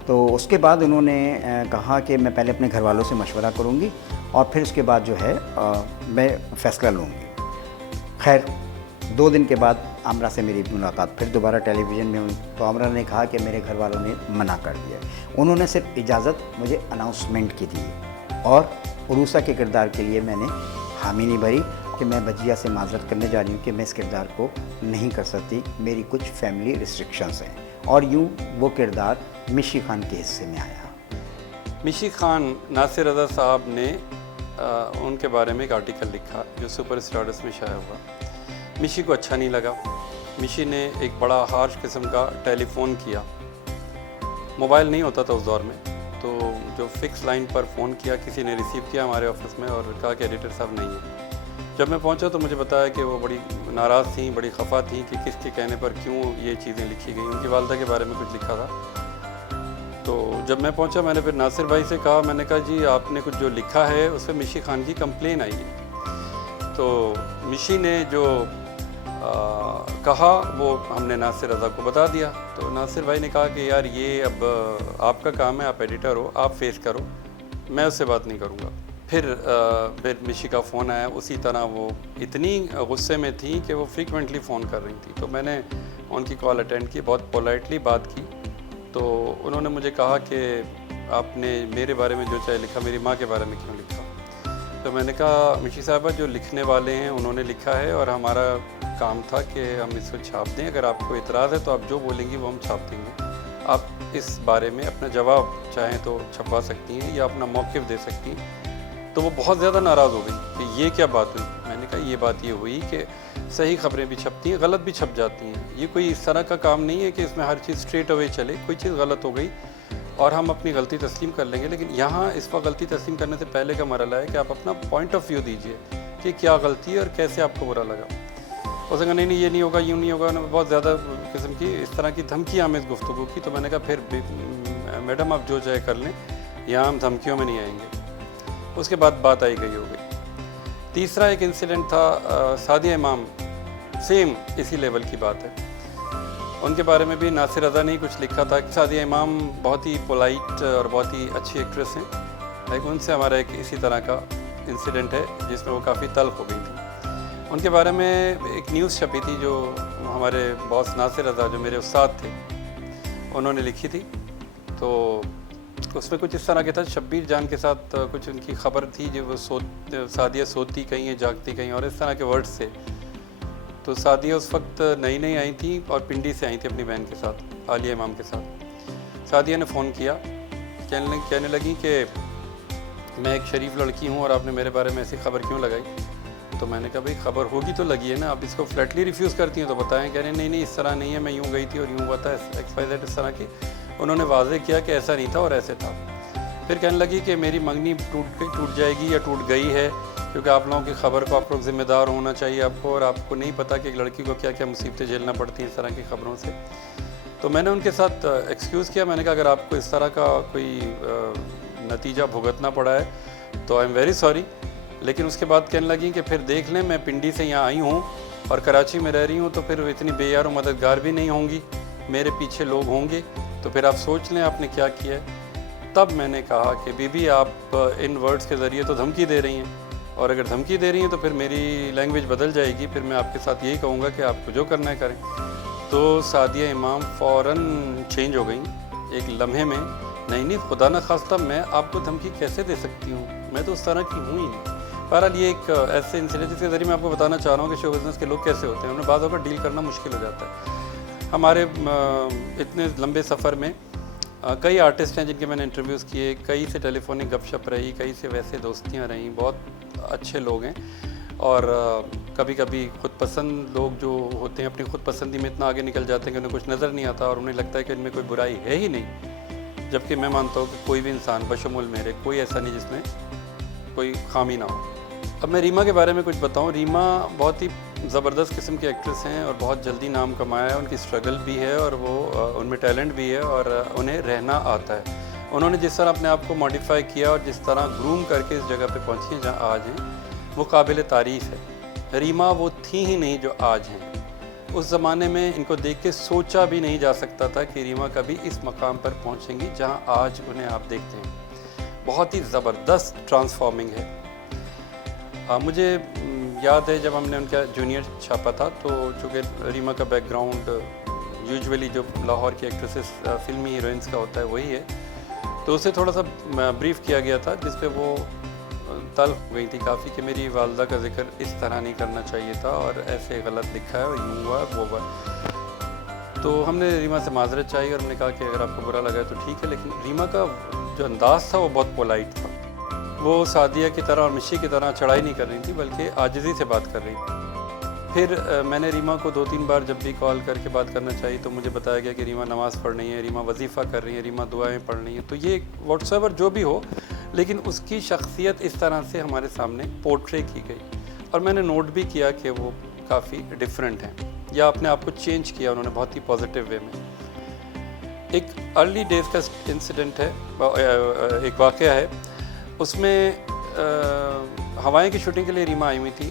تو اس کے بعد انہوں نے کہا کہ میں پہلے اپنے گھر والوں سے مشورہ کروں گی اور پھر اس کے بعد جو ہے میں فیصلہ لوں گی. خیر 2 دن کے بعد عامرہ سے میری ملاقات پھر دوبارہ ٹیلی ویژن میں ہوئی. تو عامرہ نے کہا کہ میرے گھر والوں نے منع کر دیا. انہوں نے صرف اجازت مجھے اناؤنسمنٹ کی دی اور عروسہ کے کردار کے لیے میں نے حامی نہیں بھری کہ میں بجیا سے معذرت کرنے جا رہی ہوں کہ میں اس کردار کو نہیں کر سکتی, میری کچھ فیملی ریسٹرکشنز ہیں. اور یوں وہ کردار مشی خان کے حصے میں آیا. مشی خان, ناصر رضا صاحب نے ان کے بارے میں ایک آرٹیکل لکھا جو سپر اسٹارڈسٹ میں شائع ہوا. مشی کو اچھا نہیں لگا. مشی نے ایک بڑا ہارش قسم کا ٹیلی فون کیا. موبائل نہیں ہوتا تھا اس دور میں, تو جو فکس لائن پر فون کیا, کسی نے ریسیو کیا ہمارے آفس میں اور کہا کہ ایڈیٹر صاحب نہیں ہے. جب میں پہنچا تو مجھے بتایا کہ وہ بڑی ناراض تھیں, بڑی خفا تھیں کہ کس کے کہنے پر کیوں یہ چیزیں لکھی گئیں. ان کی والدہ کے بارے میں کچھ لکھا تھا. تو جب میں پہنچا میں نے پھر ناصر بھائی سے کہا, میں نے کہا جی آپ نے کچھ جو لکھا ہے اس پہ مشی خان کی کمپلین آئی ہے. تو مشی نے جو کہا وہ ہم نے ناصر رضا کو بتا دیا. تو ناصر بھائی نے کہا کہ یار یہ اب آپ کا کام ہے, آپ ایڈیٹر ہو, آپ فیس کرو, میں اس سے بات نہیں کروں گا. پھر مشی کا فون آیا. اسی طرح وہ اتنی غصے میں تھیں کہ وہ فریکوینٹلی فون کر رہی تھیں. تو میں نے ان کی کال اٹینڈ کی, بہت پولائٹلی بات کی. تو انہوں نے مجھے کہا کہ آپ نے میرے بارے میں جو چاہے لکھا, میری ماں کے بارے میں کیوں لکھا. تو میں نے کہا مشی صاحبہ جو لکھنے والے ہیں انہوں نے لکھا ہے اور ہمارا کام تھا کہ ہم اس کو چھاپ دیں. اگر آپ کو اعتراض ہے تو آپ جو بولیں گی وہ ہم چھاپ دیں گے. آپ اس بارے میں اپنا جواب چاہیں تو چھپوا سکتی ہیں یا اپنا موقف دے سکتی ہیں. تو وہ بہت زیادہ ناراض ہو گئی کہ یہ کیا بات ہوئی. میں نے کہا یہ بات یہ ہوئی کہ صحیح خبریں بھی چھپتی ہیں، غلط بھی چھپ جاتی ہیں. یہ کوئی اس طرح کا کام نہیں ہے کہ اس میں ہر چیز اسٹریٹ اوے چلے. کوئی چیز غلط ہو گئی اور ہم اپنی غلطی تسلیم کر لیں گے، لیکن یہاں اس وقت غلطی تسلیم کرنے سے پہلے کا مرحلہ ہے کہ آپ اپنا پوائنٹ آف ویو دیجئے کہ کیا غلطی ہے اور کیسے آپ کو برا لگا. ہو سکتا نہیں یہ نہیں ہوگا، یوں نہیں ہوگا. بہت زیادہ قسم کی اس طرح کی دھمکی آمیز گفتگو کی. تو میں نے کہا پھر میڈم آپ جو چاہے کر لیں، یہاں ہم دھمکیوں میں نہیں آئیں گے. اس کے بعد بات آئی گئی ہو گئی. تیسرا ایک انسیڈنٹ تھا سعدیہ امام، سیم اسی لیول کی بات ہے. ان کے بارے میں بھی ناصر رضا نے کچھ لکھا تھا کہ سعدیہ امام بہت ہی پولائٹ اور بہت ہی اچھی ایکٹریس ہیں، لیکن ان سے ہمارا ایک اسی طرح کا انسیڈنٹ ہے جس میں وہ کافی تلخ ہو گئی تھی. ان کے بارے میں ایک نیوز چھپی تھی جو ہمارے باس ناصر رضا جو میرے استاد تھے انہوں نے لکھی تھی. تو اس میں کچھ اس طرح کے تھا، شبیر جان کے ساتھ کچھ ان کی خبر تھی جو وہ سعدیہ سوتی کہیں ہیں، جاگتی کہیں، اور اس طرح کے ورڈز تھے. تو سعدیہ اس وقت نئی نئی آئی تھیں اور پنڈی سے آئی تھیں اپنی بہن کے ساتھ، عالیہ امام کے ساتھ. سعدیہ نے فون کیا، کہنے لگی کہ میں ایک شریف لڑکی ہوں اور آپ نے میرے بارے میں ایسی خبر کیوں لگائی. تو میں نے کہا بھائی خبر ہوگی تو لگی ہے نا، آپ اس کو فلیٹلی ریفیوز کرتی ہیں تو بتائیں. کہہ رہے نہیں اس طرح نہیں ہے، میں یوں گئی تھی اور یوں ہوا تھا، ایکس وائی زیڈ اس طرح کی. انہوں نے واضح کیا کہ ایسا نہیں تھا اور ایسے تھا. پھر کہنے لگی کہ میری منگنی ٹوٹ جائے گی یا ٹوٹ گئی ہے، کیونکہ آپ لوگوں کی خبر کو آپ لوگ ذمہ دار ہونا چاہیے آپ کو، اور آپ کو نہیں پتہ کہ ایک لڑکی کو کیا کیا مصیبتیں جھیلنا پڑتی ہیں اس طرح کی خبروں سے. تو میں نے ان کے ساتھ ایکسکیوز کیا. میں نے کہا اگر آپ کو اس طرح کا کوئی نتیجہ بھگتنا پڑا ہے تو آئی ایم ویری سوری. لیکن اس کے بعد کہنے لگی کہ پھر دیکھ لیں میں پنڈی سے یہاں آئی ہوں اور کراچی میں رہ رہی ہوں، تو پھر اتنی بے یار و مددگار بھی نہیں ہوں گی، میرے پیچھے لوگ ہوں گے، تو پھر آپ سوچ لیں آپ نے کیا کیا ہے. تب میں نے کہا کہ بی بی آپ ان ورڈز کے ذریعے تو دھمکی دے رہی ہیں، اور اگر دھمکی دے رہی ہیں تو پھر میری لینگویج بدل جائے گی. پھر میں آپ کے ساتھ یہی کہوں گا کہ آپ کو جو کرنا ہے کریں. تو سعدیہ امام فوراً چینج ہو گئیں ایک لمحے میں. نہیں خدا نہ خواستہ میں آپ کو دھمکی کیسے دے سکتی ہوں، میں تو اس طرح کی ہوں ہی نہیں. بہرحال یہ ایک ایسے انسیڈنٹ جس کے ذریعے میں آپ کو بتانا چاہ رہا ہوں کہ شو بزنس کے لوگ کیسے ہوتے ہیں. انہیں بعض اوقات ڈیل کرنا مشکل ہو جاتا ہے. ہمارے اتنے لمبے سفر میں کئی آرٹسٹ ہیں جن کے میں نے انٹرویوز کیے، کئی سے ٹیلی فونک گپ شپ رہی، کئی سے ویسے دوستیاں رہیں. بہت اچھے لوگ ہیں، اور کبھی کبھی خود پسند لوگ جو ہوتے ہیں اپنی خود پسندی میں اتنا آگے نکل جاتے ہیں کہ انہیں کچھ نظر نہیں آتا اور انہیں لگتا ہے کہ ان میں کوئی برائی ہے ہی نہیں. جبکہ میں مانتا ہوں کہ کوئی بھی انسان بشمول میرے کوئی ایسا نہیں جس میں کوئی خامی نہ ہو. اب میں ریما کے بارے میں کچھ بتاؤں. ریما بہت ہی زبردست قسم کی ایکٹریس ہیں اور بہت جلدی نام کمایا ہے. ان کی اسٹرگل بھی ہے اور وہ ان میں ٹیلنٹ بھی ہے اور انہیں رہنا آتا ہے. انہوں نے جس طرح اپنے آپ کو ماڈیفائی کیا اور جس طرح گروم کر کے اس جگہ پہ پہنچی ہیں جہاں آج ہیں، وہ قابل تعریف ہے. ریما وہ تھیں ہی نہیں جو آج ہیں. اس زمانے میں ان کو دیکھ کے سوچا بھی نہیں جا سکتا تھا کہ ریما کبھی اس مقام پر پہنچیں گی جہاں آج انہیں آپ دیکھتے ہیں. بہت ہی زبردست ٹرانسفارمنگ ہے. مجھے یاد ہے جب ہم نے ان کا جونیئر چھاپا تھا، تو چونکہ ریما کا بیک گراؤنڈ یوجولی جو لاہور کی ایکٹریسز فلمی ہیروئنس کا ہوتا ہے وہی ہے، تو اسے تھوڑا سا بریف کیا گیا تھا جس پہ وہ تلخ ہو گئی تھی کافی کہ میری والدہ کا ذکر اس طرح نہیں کرنا چاہیے تھا اور ایسے غلط لکھا ہے اور یوں ہوا وہ ہوا. تو ہم نے ریما سے معذرت چاہی اور ہم نے کہا کہ اگر آپ کو برا لگا ہے تو ٹھیک ہے. لیکن ریما کا جو انداز تھا وہ بہت پولائٹ تھا. وہ سعدیہ کی طرح اور مشی کی طرح چڑھائی نہیں کر رہی تھی بلکہ عاجزی سے بات کر رہی تھی. پھر میں نے ریما کو 2-3 بار جب بھی کال کر کے بات کرنا چاہیے تو مجھے بتایا گیا کہ ریما نماز پڑھ رہی ہے، ریما وظیفہ کر رہی ہے، ریما دعائیں پڑھ رہی ہیں. تو یہ واٹس ایور جو بھی ہو، لیکن اس کی شخصیت اس طرح سے ہمارے سامنے پورٹرے کی گئی اور میں نے نوٹ بھی کیا کہ وہ کافی ڈفرینٹ ہیں یا اپنے آپ کو چینج کیا انہوں نے بہت ہی پازیٹیو وے میں. ایک ارلی ڈیز کا انسیڈنٹ ہے، ایک واقعہ ہے. اس میں ہوائیں کی شوٹنگ کے لیے ریما آئی ہوئی تھی.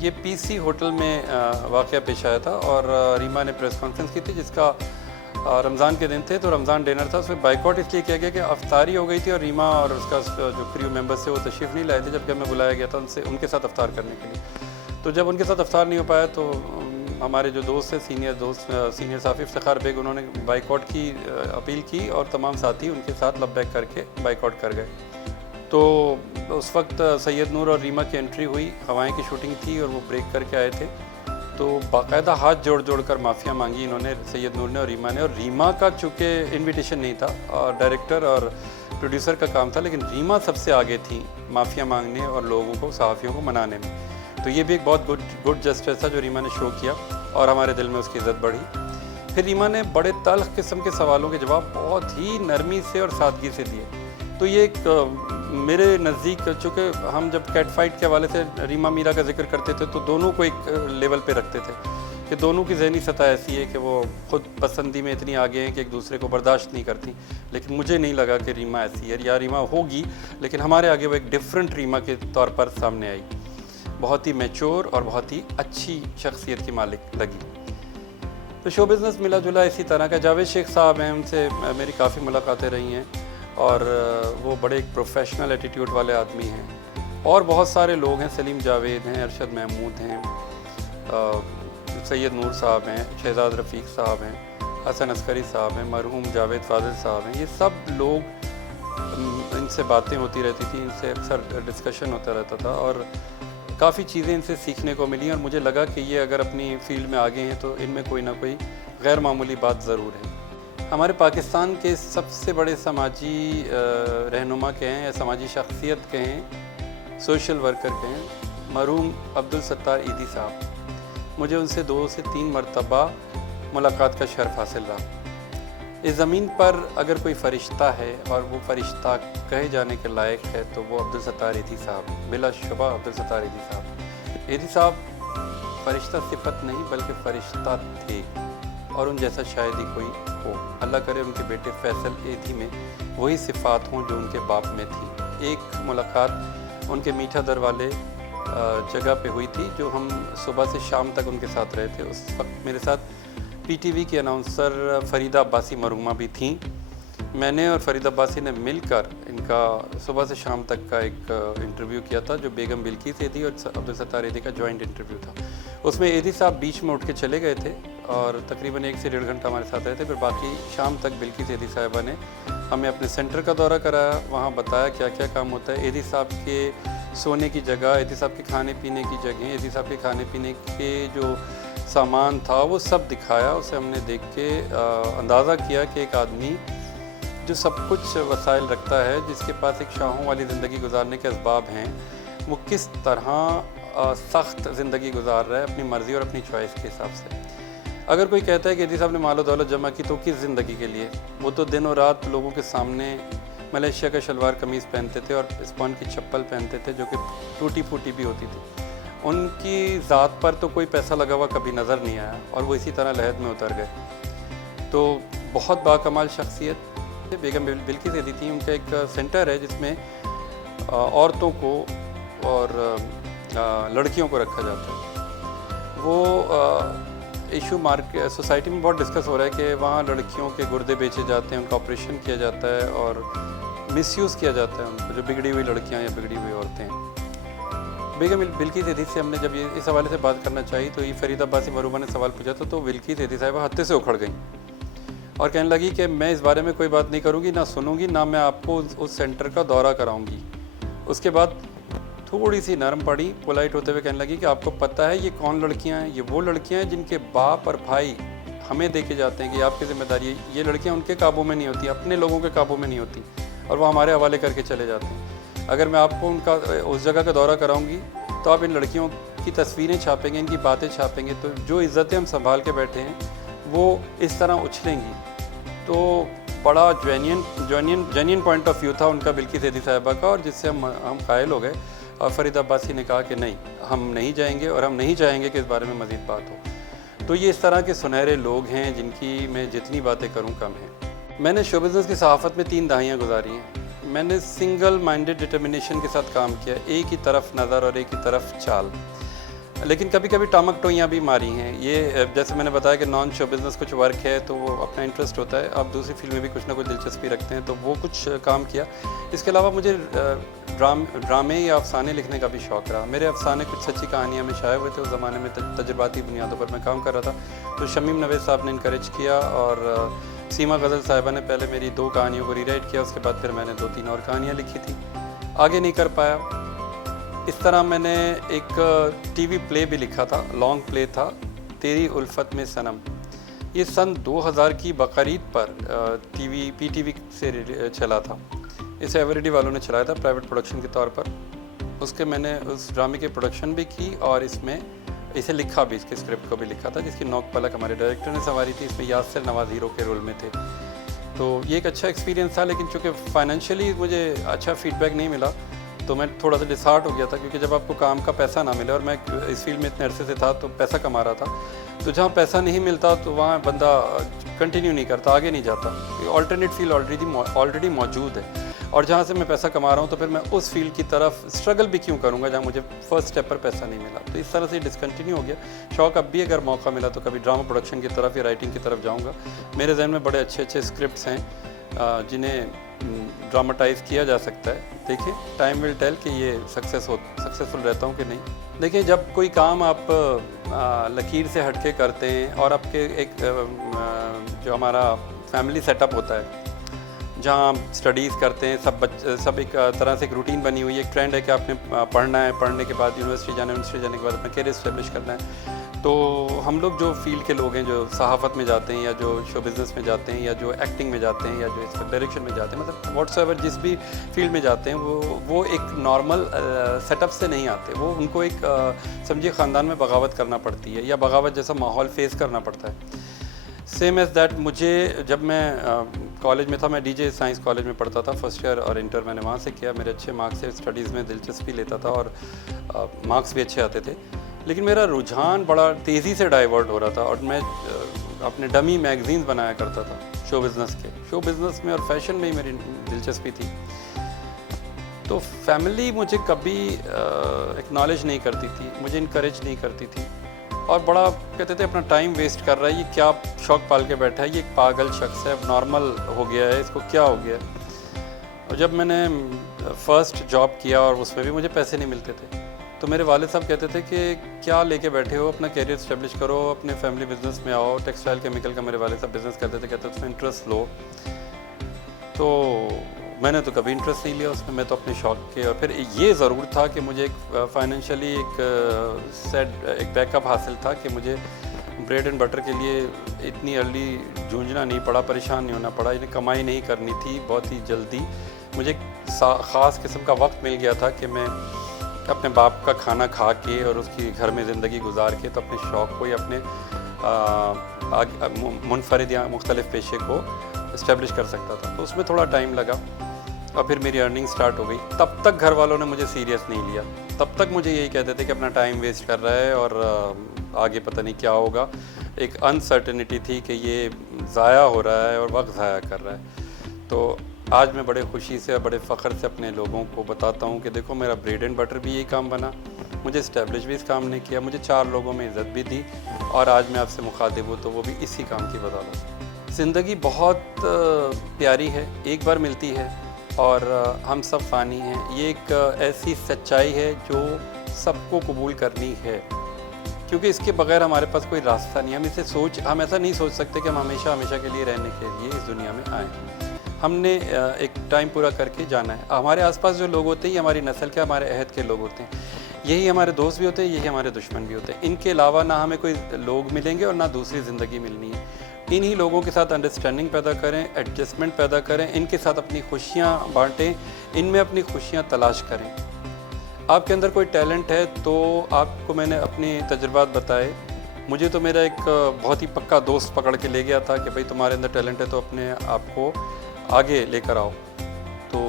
یہ پی سی ہوٹل میں واقعہ پیش آیا تھا اور ریما نے پریس کانفرنس کی تھی جس کا رمضان کے دن تھے، تو رمضان ڈنر تھا. اس میں بائیکاٹ اس لیے کیا گیا کہ افطاری ہو گئی تھی اور ریما اور اس کا جو کریو ممبرس تھے وہ تشریف نہیں لائے تھے، جبکہ ہمیں بلایا گیا تھا ان کے ساتھ افطار کرنے کے لیے. تو جب ان کے ساتھ افطار نہیں ہو پایا تو ہمارے جو دوست تھے سینئر صحافی افتخار بیگ، انہوں نے بائیکاٹ کی اپیل کی اور تمام ساتھی ان کے ساتھ لبیک کر کے بائیکاٹ کر گئے. تو اس وقت سید نور اور ریما کی انٹری ہوئی. ہوائیں کی شوٹنگ تھی اور وہ بریک کر کے آئے تھے، تو باقاعدہ ہاتھ جوڑ کر معافیاں مانگی انہوں نے، سید نور نے اور ریما نے. اور ریما کا چونکہ انویٹیشن نہیں تھا اور ڈائریکٹر اور پروڈیوسر کا کام تھا، لیکن ریما سب سے آگے تھیں معافیاں مانگنے اور لوگوں کو، صحافیوں کو منانے میں. تو یہ بھی ایک بہت گڈ جسٹر تھا جو ریما نے شو کیا اور ہمارے دل میں اس کی عزت بڑھی. پھر ریما نے بڑے تلخ قسم کے سوالوں کے جواب بہت ہی نرمی سے اور سادگی سے دیے. تو یہ ایک میرے نزدیک، چونکہ ہم جب کیٹ فائٹ کے حوالے سے ریما میرا کا ذکر کرتے تھے تو دونوں کو ایک لیول پہ رکھتے تھے کہ دونوں کی ذہنی سطح ایسی ہے کہ وہ خود پسندی میں اتنی آگے ہیں کہ ایک دوسرے کو برداشت نہیں کرتی. لیکن مجھے نہیں لگا کہ ریما ایسی ہے، یا ریما ہوگی لیکن ہمارے آگے وہ ایک ڈیفرنٹ ریما کے طور پر سامنے آئی. بہت ہی میچور اور بہت ہی اچھی شخصیت کی مالک لگی. تو شو بزنس ملا جلا اسی طرح کا. جاوید شیخ صاحب ہیں، ان سے میری کافی ملاقاتیں رہی ہیں اور وہ بڑے ایک پروفیشنل ایٹیٹیوڈ والے آدمی ہیں. اور بہت سارے لوگ ہیں، سلیم جاوید ہیں، ارشد محمود ہیں، سید نور صاحب ہیں، شہزاد رفیق صاحب ہیں، حسن عسکری صاحب ہیں، مرحوم جاوید فاضل صاحب ہیں. یہ سب لوگ، ان سے باتیں ہوتی رہتی تھیں، ان سے اکثر ڈسکشن ہوتا رہتا تھا اور کافی چیزیں ان سے سیکھنے کو ملی. اور مجھے لگا کہ یہ اگر اپنی فیلڈ میں آگے ہیں تو ان میں کوئی نہ کوئی غیر معمولی بات ضرور ہے. ہمارے پاکستان کے سب سے بڑے سماجی رہنما کہیں یا سماجی شخصیت کہیں، سوشل ورکر کہیں، مرحوم عبدالستار ایدھی صاحب. مجھے ان سے 2 سے 3 مرتبہ ملاقات کا شرف حاصل رہا. اس زمین پر اگر کوئی فرشتہ ہے اور وہ فرشتہ کہے جانے کے لائق ہے تو وہ عبدالستار ایدھی صاحب، بلا شبہ عبدالستار ایدھی صاحب. ایدھی صاحب فرشتہ صفت نہیں بلکہ فرشتہ تھے اور ان جیسا شاید ہی کوئی ہو. اللہ کرے ان کے بیٹے فیصل ایدھی میں وہی صفات ہوں جو ان کے باپ میں تھیں. ایک ملاقات ان کے میٹھا در والے جگہ پہ ہوئی تھی جو ہم صبح سے شام تک ان کے ساتھ رہے تھے. اس وقت میرے ساتھ پی ٹی وی کی اناؤنسر فریدہ عباسی مرحومہ بھی تھیں. میں نے اور فریدہ عباسی نے مل کر ان کا صبح سے شام تک کا ایک انٹرویو کیا تھا جو بیگم بلقیس ایدھی اور عبدالستار ایدھی کا جوائنٹ انٹرویو تھا. اس میں ایدھی صاحب بیچ میں اٹھ کے چلے گئے تھے اور تقریباً 1 سے 1.5 گھنٹہ ہمارے ساتھ رہے تھے. پھر باقی شام تک بلقیس ایدھی صاحبہ نے ہمیں اپنے سینٹر کا دورہ کرایا، وہاں بتایا کیا کیا کام ہوتا ہے. ایدھی صاحب کے سونے کی جگہ، ایدھی صاحب کے کھانے پینے کی جگہیں، ایدھی صاحب کے کھانے پینے کے جو سامان تھا وہ سب دکھایا. اسے ہم نے دیکھ کے اندازہ کیا کہ ایک آدمی جو سب کچھ وسائل رکھتا ہے، جس کے پاس ایک شاہوں والی زندگی گزارنے کے اسباب ہیں، وہ کس طرح سخت زندگی گزار رہا ہے اپنی مرضی اور اپنی چوائس کے حساب سے. اگر کوئی کہتا ہے کہ ایدھی صاحب نے مال و دولت جمع کی تو کس زندگی کے لیے؟ وہ تو دن اور رات لوگوں کے سامنے ملیشیا کا شلوار قمیض پہنتے تھے اور اسپون کی چپل پہنتے تھے جو کہ ٹوٹی پھوٹی بھی ہوتی تھی. ان کی ذات پر تو کوئی پیسہ لگا ہوا کبھی نظر نہیں آیا اور وہ اسی طرح لحد میں اتر گئے. تو بہت باکمال شخصیت. بیگم بلقیس ایدھی تھیں، ان کا ایک سینٹر ہے جس میں عورتوں کو اور لڑکیوں کو رکھا جاتا ہے. وہ ایشو سوسائٹی میں بہت ڈسکس ہو رہا ہے کہ وہاں لڑکیوں کے گردے بیچے جاتے ہیں، ان کا آپریشن کیا جاتا ہے اور مس یوز کیا جاتا ہے ان کو، جو بگڑی ہوئی لڑکیاں یا بگڑی ہوئی عورتیں ہیں. بیگم بلقیس ایدھی سے ہم نے جب اس حوالے سے بات کرنا چاہی تو یہ فریدہ عباسی مرحومہ نے سوال پوچھا تھا تو بلقیس ایدھی صاحبہ ہتھے سے اکھڑ گئیں اور کہنے لگی کہ میں اس بارے میں کوئی بات نہیں کروں گی، نہ سنوں گی، نہ میں آپ کو اس سینٹر کا دورہ کراؤں گی. اس کے بعد تھوڑی سی نرم پڑی، پولائٹ ہوتے ہوئے کہنے لگی کہ آپ کو پتہ ہے یہ کون لڑکیاں ہیں؟ یہ وہ لڑکیاں ہیں جن کے باپ اور بھائی ہمیں دے کے جاتے ہیں کہ آپ کی ذمہ داری ہے. یہ لڑکیاں ان کے قابو میں نہیں ہوتی، اپنے لوگوں کے قابو میں نہیں ہوتی اور وہ ہمارے حوالے کر کے چلے جاتے ہیں. اگر میں آپ کو ان کا اس جگہ کا دورہ کراؤں گی تو آپ ان لڑکیوں کی تصویریں چھاپیں گے، ان کی باتیں چھاپیں گے تو جو عزتیں ہم سنبھال کے بیٹھے ہیں وہ اس طرح اچھلیں گی. تو بڑا جینین پوائنٹ آف ویو تھا ان کا بلقیس ایدھی صاحبہ کا، اور جس سے ہم قائل ہو گئے. اور فریدہ عباسی نے کہا کہ نہیں، ہم نہیں جائیں گے اور ہم نہیں چاہیں گے کہ اس بارے میں مزید بات ہو. تو یہ اس طرح کے سنہرے لوگ ہیں جن کی میں جتنی باتیں کروں کم ہے. میں نے شو بزنس کی صحافت میں 3 دہائیاں گزاری ہیں. میں نے سنگل مائنڈڈ ڈٹرمنیشن کے ساتھ کام کیا، ایک ہی طرف نظر اور ایک ہی طرف چال. لیکن کبھی کبھی ٹامک ٹوئیاں بھی ماری ہیں. یہ جیسے میں نے بتایا کہ نان شو بزنس کچھ ورک ہے تو وہ اپنا انٹرسٹ ہوتا ہے، آپ دوسری فیلڈ میں بھی کچھ نہ کچھ دلچسپی رکھتے ہیں تو وہ کچھ کام کیا. اس کے علاوہ مجھے ڈرامے یا افسانے لکھنے کا بھی شوق رہا. میرے افسانے کچھ سچی کہانیاں میں شائع ہوئے تھے. اس زمانے میں تجرباتی بنیادوں پر میں کام کر رہا تھا تو شمیم نوید صاحب نے انکریج کیا اور سیما غزل صاحبہ نے پہلے میری 2 کہانیوں کو ری رائٹ کیا. اس کے بعد پھر میں نے 2-3 اور کہانیاں لکھی تھیں، آگے نہیں کر پایا. اس طرح میں نے ایک ٹی وی پلے بھی لکھا تھا، لانگ پلے تھا، تیری الفت میں صنم. یہ سن 2000 کی بقرعید پر پی ٹی وی سے چلا تھا. اسے ایوریڈی والوں نے چلایا تھا پرائیویٹ پروڈکشن کے طور پر. اس کے میں نے اس ڈرامے کی پروڈکشن بھی کی اور اس میں اسے لکھا بھی, اس کے اسکرپٹ کو بھی لکھا تھا, جس کی نوک پلک ہمارے ڈائریکٹر نے سنواری تھی. اس میں یاسر نواز ہیرو کے رول میں تھے. تو یہ ایک اچھا ایکسپیرینس تھا, لیکن چونکہ فائنینشلی مجھے اچھا فیڈ بیک نہیں ملا تو میں تھوڑا سا ڈسہارٹ ہو گیا تھا, کیونکہ جب آپ کو کام کا پیسہ نہ ملے, اور میں اس فیلڈ میں اتنے عرصے سے تھا تو پیسہ کما رہا تھا, تو جہاں پیسہ نہیں ملتا تو وہاں بندہ کنٹینیو نہیں کرتا, آگے نہیں جاتا. آلٹرنیٹ فیلڈ آلریڈی موجود ہے, اور جہاں سے میں پیسہ کما رہا ہوں تو پھر میں اس فیلڈ کی طرف اسٹرگل بھی کیوں کروں گا جہاں مجھے فرسٹ اسٹیپ پر پیسہ نہیں ملا. تو اس طرح سے ڈسکنٹینیو ہو گیا. شوق اب بھی اگر موقع ملا تو کبھی ڈرامہ پروڈکشن کی طرف یا رائٹنگ کی طرف جاؤں گا. میرے ذہن میں بڑے اچھے اسکرپٹس ہیں جنہیں ڈراماٹائز کیا جا سکتا ہے. دیکھیں, ٹائم ول ٹیل کہ یہ سکسیسفل رہتا ہوں کہ نہیں. دیکھیں, جب کوئی کام آپ لکیر سے ہٹ کے کرتے ہیں اور آپ کے ایک جو ہمارا فیملی سیٹ اپ ہوتا ہے جہاں ہم اسٹڈیز کرتے ہیں, سب ایک طرح سے ایک روٹین بنی ہوئی ہے, ایک ٹرینڈ ہے کہ آپ نے پڑھنا ہے, پڑھنے کے بعد یونیورسٹی جانا ہے, یونیورسٹی جانے کے بعد اپنا کیریئر اسٹیبلش کرنا ہے. تو ہم لوگ جو فیلڈ کے لوگ ہیں, جو صحافت میں جاتے ہیں یا جو شو بزنس میں جاتے ہیں یا جو ایکٹنگ میں جاتے ہیں یا جو اس ڈائریکشن میں جاتے ہیں, مطلب واٹس ایور جس بھی فیلڈ میں جاتے ہیں, وہ ایک نارمل سیٹ اپ سے نہیں آتے. وہ ان کو ایک سمجھیے خاندان میں بغاوت کرنا پڑتی ہے یا بغاوت جیسا ماحول فیس کرنا پڑتا ہے. سیم ایز دیٹ مجھے جب میں کالج میں تھا, میں ڈی جے سائنس کالج میں پڑھتا تھا, فرسٹ ایئر اور انٹر میں نے وہاں سے کیا. میرے اچھے مارکس سے اسٹڈیز میں دلچسپی لیتا تھا اور مارکس بھی اچھے آتے تھے, لیکن میرا رجحان بڑا تیزی سے ڈائیورٹ ہو رہا تھا اور میں اپنے ڈمی میگزینز بنایا کرتا تھا شو بزنس میں اور فیشن میں ہی میری دلچسپی تھی. تو فیملی مجھے کبھی ایکنالج نہیں کرتی تھی, مجھے انکریج نہیں کرتی تھی, اور بڑا کہتے تھے اپنا ٹائم ویسٹ کر رہا ہے, یہ کیا شوق پال کے بیٹھا ہے, یہ ایک پاگل شخص ہے, نارمل ہو گیا ہے, اس کو کیا ہو گیا ہے. اور جب میں نے فرسٹ جاب کیا اور اس میں بھی مجھے پیسے نہیں ملتے تھے, تو میرے والد صاحب کہتے تھے کہ کیا لے کے بیٹھے ہو, اپنا کیریئر اسٹیبلش کرو, اپنے فیملی بزنس میں آؤ. ٹیکسٹائل کیمیکل کا میرے والد صاحب بزنس کرتے تھے, کہتے تھے اس میں انٹرسٹ لو. تو میں نے تو کبھی انٹرسٹ نہیں لیا اس میں تو اپنے شوق کے. اور پھر یہ ضرور تھا کہ مجھے ایک فائنینشلی ایک بیک اپ حاصل تھا کہ مجھے بریڈ اینڈ بٹر کے لیے اتنی ارلی جھونجنا نہیں پڑا, پریشان نہیں ہونا پڑا, انہیں کمائی نہیں کرنی تھی. بہت ہی جلدی مجھے ایک خاص قسم کا وقت مل گیا تھا کہ میں اپنے باپ کا کھانا کھا کے اور اس کی گھر میں زندگی گزار کے تو اپنے شوق کو یا اپنے منفرد یا مختلف پیشے کو اسٹیبلش کر سکتا تھا. تو اس میں تھوڑا ٹائم لگا اور پھر میری ارننگ سٹارٹ ہو گئی. تب تک گھر والوں نے مجھے سیریس نہیں لیا, تب تک مجھے یہی کہتے تھے کہ اپنا ٹائم ویسٹ کر رہا ہے اور آگے پتہ نہیں کیا ہوگا. ایک انسرٹنٹی تھی کہ یہ ضائع ہو رہا ہے اور وقت ضائع کر رہا ہے. تو آج میں بڑے خوشی سے اور بڑے فخر سے اپنے لوگوں کو بتاتا ہوں کہ دیکھو میرا بریڈ اینڈ بٹر بھی یہی کام بنا, مجھے اسٹیبلش بھی اس کام نے کیا, مجھے 4 لوگوں میں عزت بھی دی, اور آج میں آپ سے مخاطب ہوں تو وہ بھی اسی کام کی بدولت. زندگی بہت پیاری ہے, ایک بار ملتی ہے اور ہم سب فانی ہیں. یہ ایک ایسی سچائی ہے جو سب کو قبول کرنی ہے, کیونکہ اس کے بغیر ہمارے پاس کوئی راستہ نہیں. ہم ایسا نہیں سوچ سکتے کہ ہم ہمیشہ کے لیے رہنے کے لیے اس دنیا میں آئیں. ہم نے ایک ٹائم پورا کر کے جانا ہے. ہمارے آس پاس جو لوگ ہوتے ہیں یہ ہماری نسل کے, ہمارے عہد کے لوگ ہوتے ہیں. یہی ہمارے دوست بھی ہوتے ہیں, یہی ہمارے دشمن بھی ہوتے ہیں. ان کے علاوہ نہ ہمیں کوئی لوگ ملیں گے اور نہ دوسری زندگی ملنی ہے. انہی لوگوں کے ساتھ انڈرسٹینڈنگ پیدا کریں, ایڈجسٹمنٹ پیدا کریں, ان کے ساتھ اپنی خوشیاں بانٹیں, ان میں اپنی خوشیاں تلاش کریں. آپ کے اندر کوئی ٹیلنٹ ہے تو آپ کو میں نے اپنی تجربات بتائے. مجھے تو میرا ایک بہت ہی پکا دوست پکڑ کے لے گیا تھا کہ بھائی تمہارے اندر ٹیلنٹ ہے تو اپنے آپ کو آگے لے کر آؤ. تو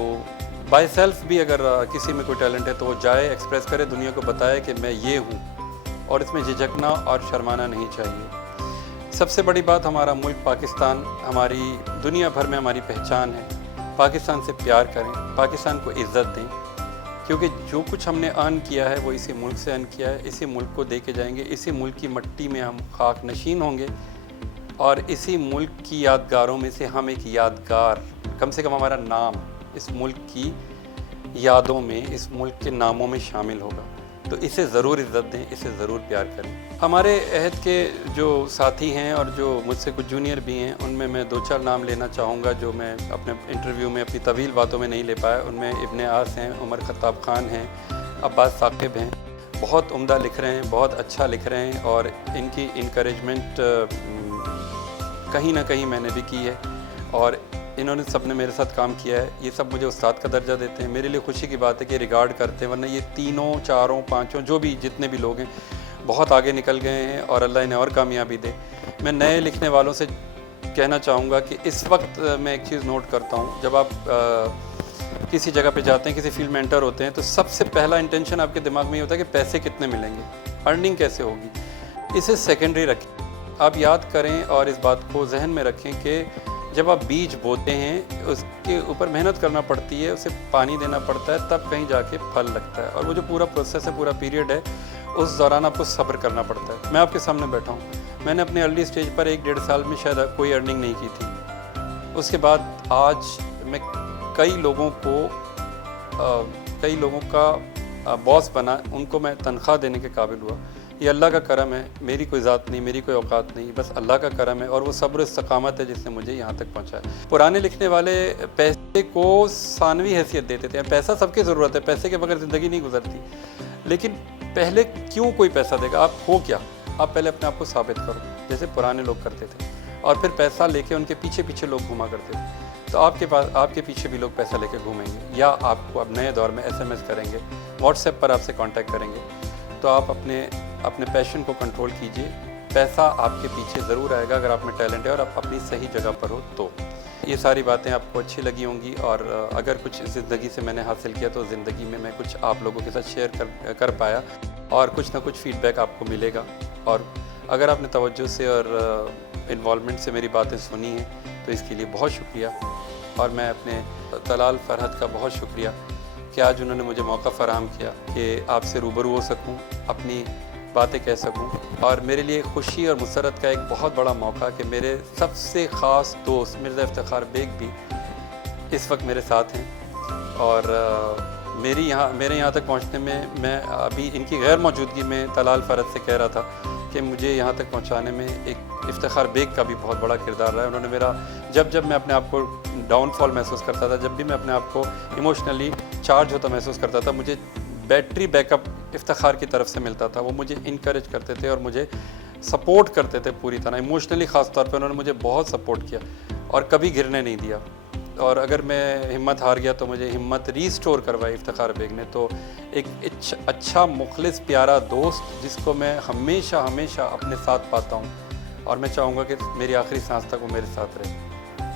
بائی سیلف بھی اگر کسی میں کوئی ٹیلنٹ ہے تو وہ جائے, ایکسپریس کرے, دنیا کو بتائے کہ میں یہ ہوں, اور اس میں جھجکنا اور شرمانا نہیں چاہیے. سب سے بڑی بات, ہمارا ملک پاکستان ہماری دنیا بھر میں ہماری پہچان ہے. پاکستان سے پیار کریں, پاکستان کو عزت دیں, کیونکہ جو کچھ ہم نے ارن کیا ہے وہ اسی ملک سے ارن کیا ہے. اسی ملک کو دے کے جائیں گے, اسی ملک کی مٹی میں ہم خاک نشین ہوں گے, اور اسی ملک کی یادگاروں میں سے ہم ایک یادگار, کم سے کم ہمارا نام اس ملک کی یادوں میں, اس ملک کے ناموں میں شامل ہوگا. تو اسے ضرور عزت دیں, اسے ضرور پیار کریں. ہمارے عہد کے جو ساتھی ہیں اور جو مجھ سے کچھ جونیئر بھی ہیں, ان میں 2-4 نام لینا چاہوں گا جو میں اپنے انٹرویو میں اپنی طویل باتوں میں نہیں لے پایا. ان میں ابن آس ہیں, عمر خطاب خان ہیں, عباس ثاقب ہیں. بہت عمدہ لکھ رہے ہیں, بہت اچھا لکھ رہے ہیں, اور ان کی انکریجمنٹ کہیں نہ کہیں میں نے بھی کی ہے. اور انہوں نے سب نے میرے ساتھ کام کیا ہے، یہ سب مجھے استاد کا درجہ دیتے ہیں. میرے لیے خوشی کی بات ہے کہ ریگارڈ کرتے ہیں، ورنہ یہ تینوں چاروں پانچوں جو بھی جتنے بھی لوگ ہیں بہت آگے نکل گئے ہیں اور اللہ انہیں اور کامیابی دے. میں نئے لکھنے والوں سے کہنا چاہوں گا کہ اس وقت میں ایک چیز نوٹ کرتا ہوں، جب آپ کسی جگہ پہ جاتے ہیں، کسی فیلڈ میں انٹر ہوتے ہیں، تو سب سے پہلا انٹینشن آپ کے دماغ میں یہ ہوتا ہے کہ پیسے کتنے ملیں گے، ارننگ کیسے ہوگی. اسے سیکنڈری رکھیں. آپ یاد کریں اور اس بات کو ذہن میں رکھیں کہ جب آپ بیج بوتے ہیں اس کے اوپر محنت کرنا پڑتی ہے، اسے پانی دینا پڑتا ہے، تب کہیں جا کے پھل لگتا ہے. اور وہ جو پورا پروسیس ہے، پورا پیریڈ ہے، اس دوران آپ کو صبر کرنا پڑتا ہے. میں آپ کے سامنے بیٹھا ہوں، میں نے اپنے ارلی سٹیج پر 1-1.5 سال میں شاید کوئی ارننگ نہیں کی تھی. اس کے بعد آج میں کئی لوگوں کا باس بنا، ان کو میں تنخواہ دینے کے قابل ہوا. یہ اللہ کا کرم ہے، میری کوئی ذات نہیں، میری کوئی اوقات نہیں، بس اللہ کا کرم ہے اور وہ صبر و استقامت ہے جس نے مجھے یہاں تک پہنچایا. پرانے لکھنے والے پیسے کو ثانوی حیثیت دیتے تھے. پیسہ سب کی ضرورت ہے، پیسے کے بغیر زندگی نہیں گزرتی، لیکن پہلے کیوں کوئی پیسہ دے گا؟ آپ ہو کیا؟ آپ پہلے اپنے آپ کو ثابت کرو، جیسے پرانے لوگ کرتے تھے، اور پھر پیسہ لے کے ان کے پیچھے پیچھے لوگ گھوما کرتے تھے. تو آپ کے پیچھے بھی لوگ پیسہ لے کے گھومیں گے، یا آپ کو اب نئے دور میں SMS کریں گے، واٹس ایپ پر آپ سے کانٹیکٹ کریں گے. تو آپ اپنے پیشن کو کنٹرول کیجئے. پیسہ آپ کے پیچھے ضرور آئے گا اگر آپ میں ٹیلنٹ ہے اور آپ اپنی صحیح جگہ پر ہو تو. یہ ساری باتیں آپ کو اچھی لگی ہوں گی، اور اگر کچھ زندگی سے میں نے حاصل کیا تو زندگی میں کچھ آپ لوگوں کے ساتھ شیئر کر پایا، اور کچھ نہ کچھ فیڈ بیک آپ کو ملے گا. اور اگر آپ نے توجہ سے اور انوالومنٹ سے میری باتیں سنی ہیں تو اس کے لیے بہت شکریہ. اور میں اپنے طلال فرحت کا بہت شکریہ کہ آج انہوں نے مجھے موقع فراہم کیا کہ آپ سے روبرو ہو سکوں، اپنی باتیں کہہ سکوں. اور میرے لیے خوشی اور مسرت کا ایک بہت بڑا موقع کہ میرے سب سے خاص دوست مرزا افتخار بیگ بھی اس وقت میرے ساتھ ہیں. اور میرے یہاں تک پہنچنے میں میں ابھی ان کی غیر موجودگی میں طلال فرحت سے کہہ رہا تھا کہ مجھے یہاں تک پہنچانے میں ایک افتخار بیگ کا بھی بہت بڑا کردار رہا ہے. انہوں نے میرا جب میں اپنے آپ کو ڈاؤن فال محسوس کرتا تھا، جب بھی میں اپنے آپ کو ایموشنلی چارج ہوتا محسوس کرتا تھا، مجھے بیٹری بیک اپ افتخار کی طرف سے ملتا تھا. وہ مجھے انکریج کرتے تھے اور مجھے سپورٹ کرتے تھے پوری طرح. ایموشنلی خاص طور پہ انہوں نے مجھے بہت سپورٹ کیا اور کبھی گرنے نہیں دیا. اور اگر میں ہمت ہار گیا تو مجھے ہمت ریسٹور کروائی افتخار بیگ نے. تو ایک اچھا مخلص پیارا دوست جس کو میں ہمیشہ اپنے ساتھ پاتا ہوں، اور میں چاہوں گا کہ میری آخری سانس تک وہ میرے ساتھ رہے.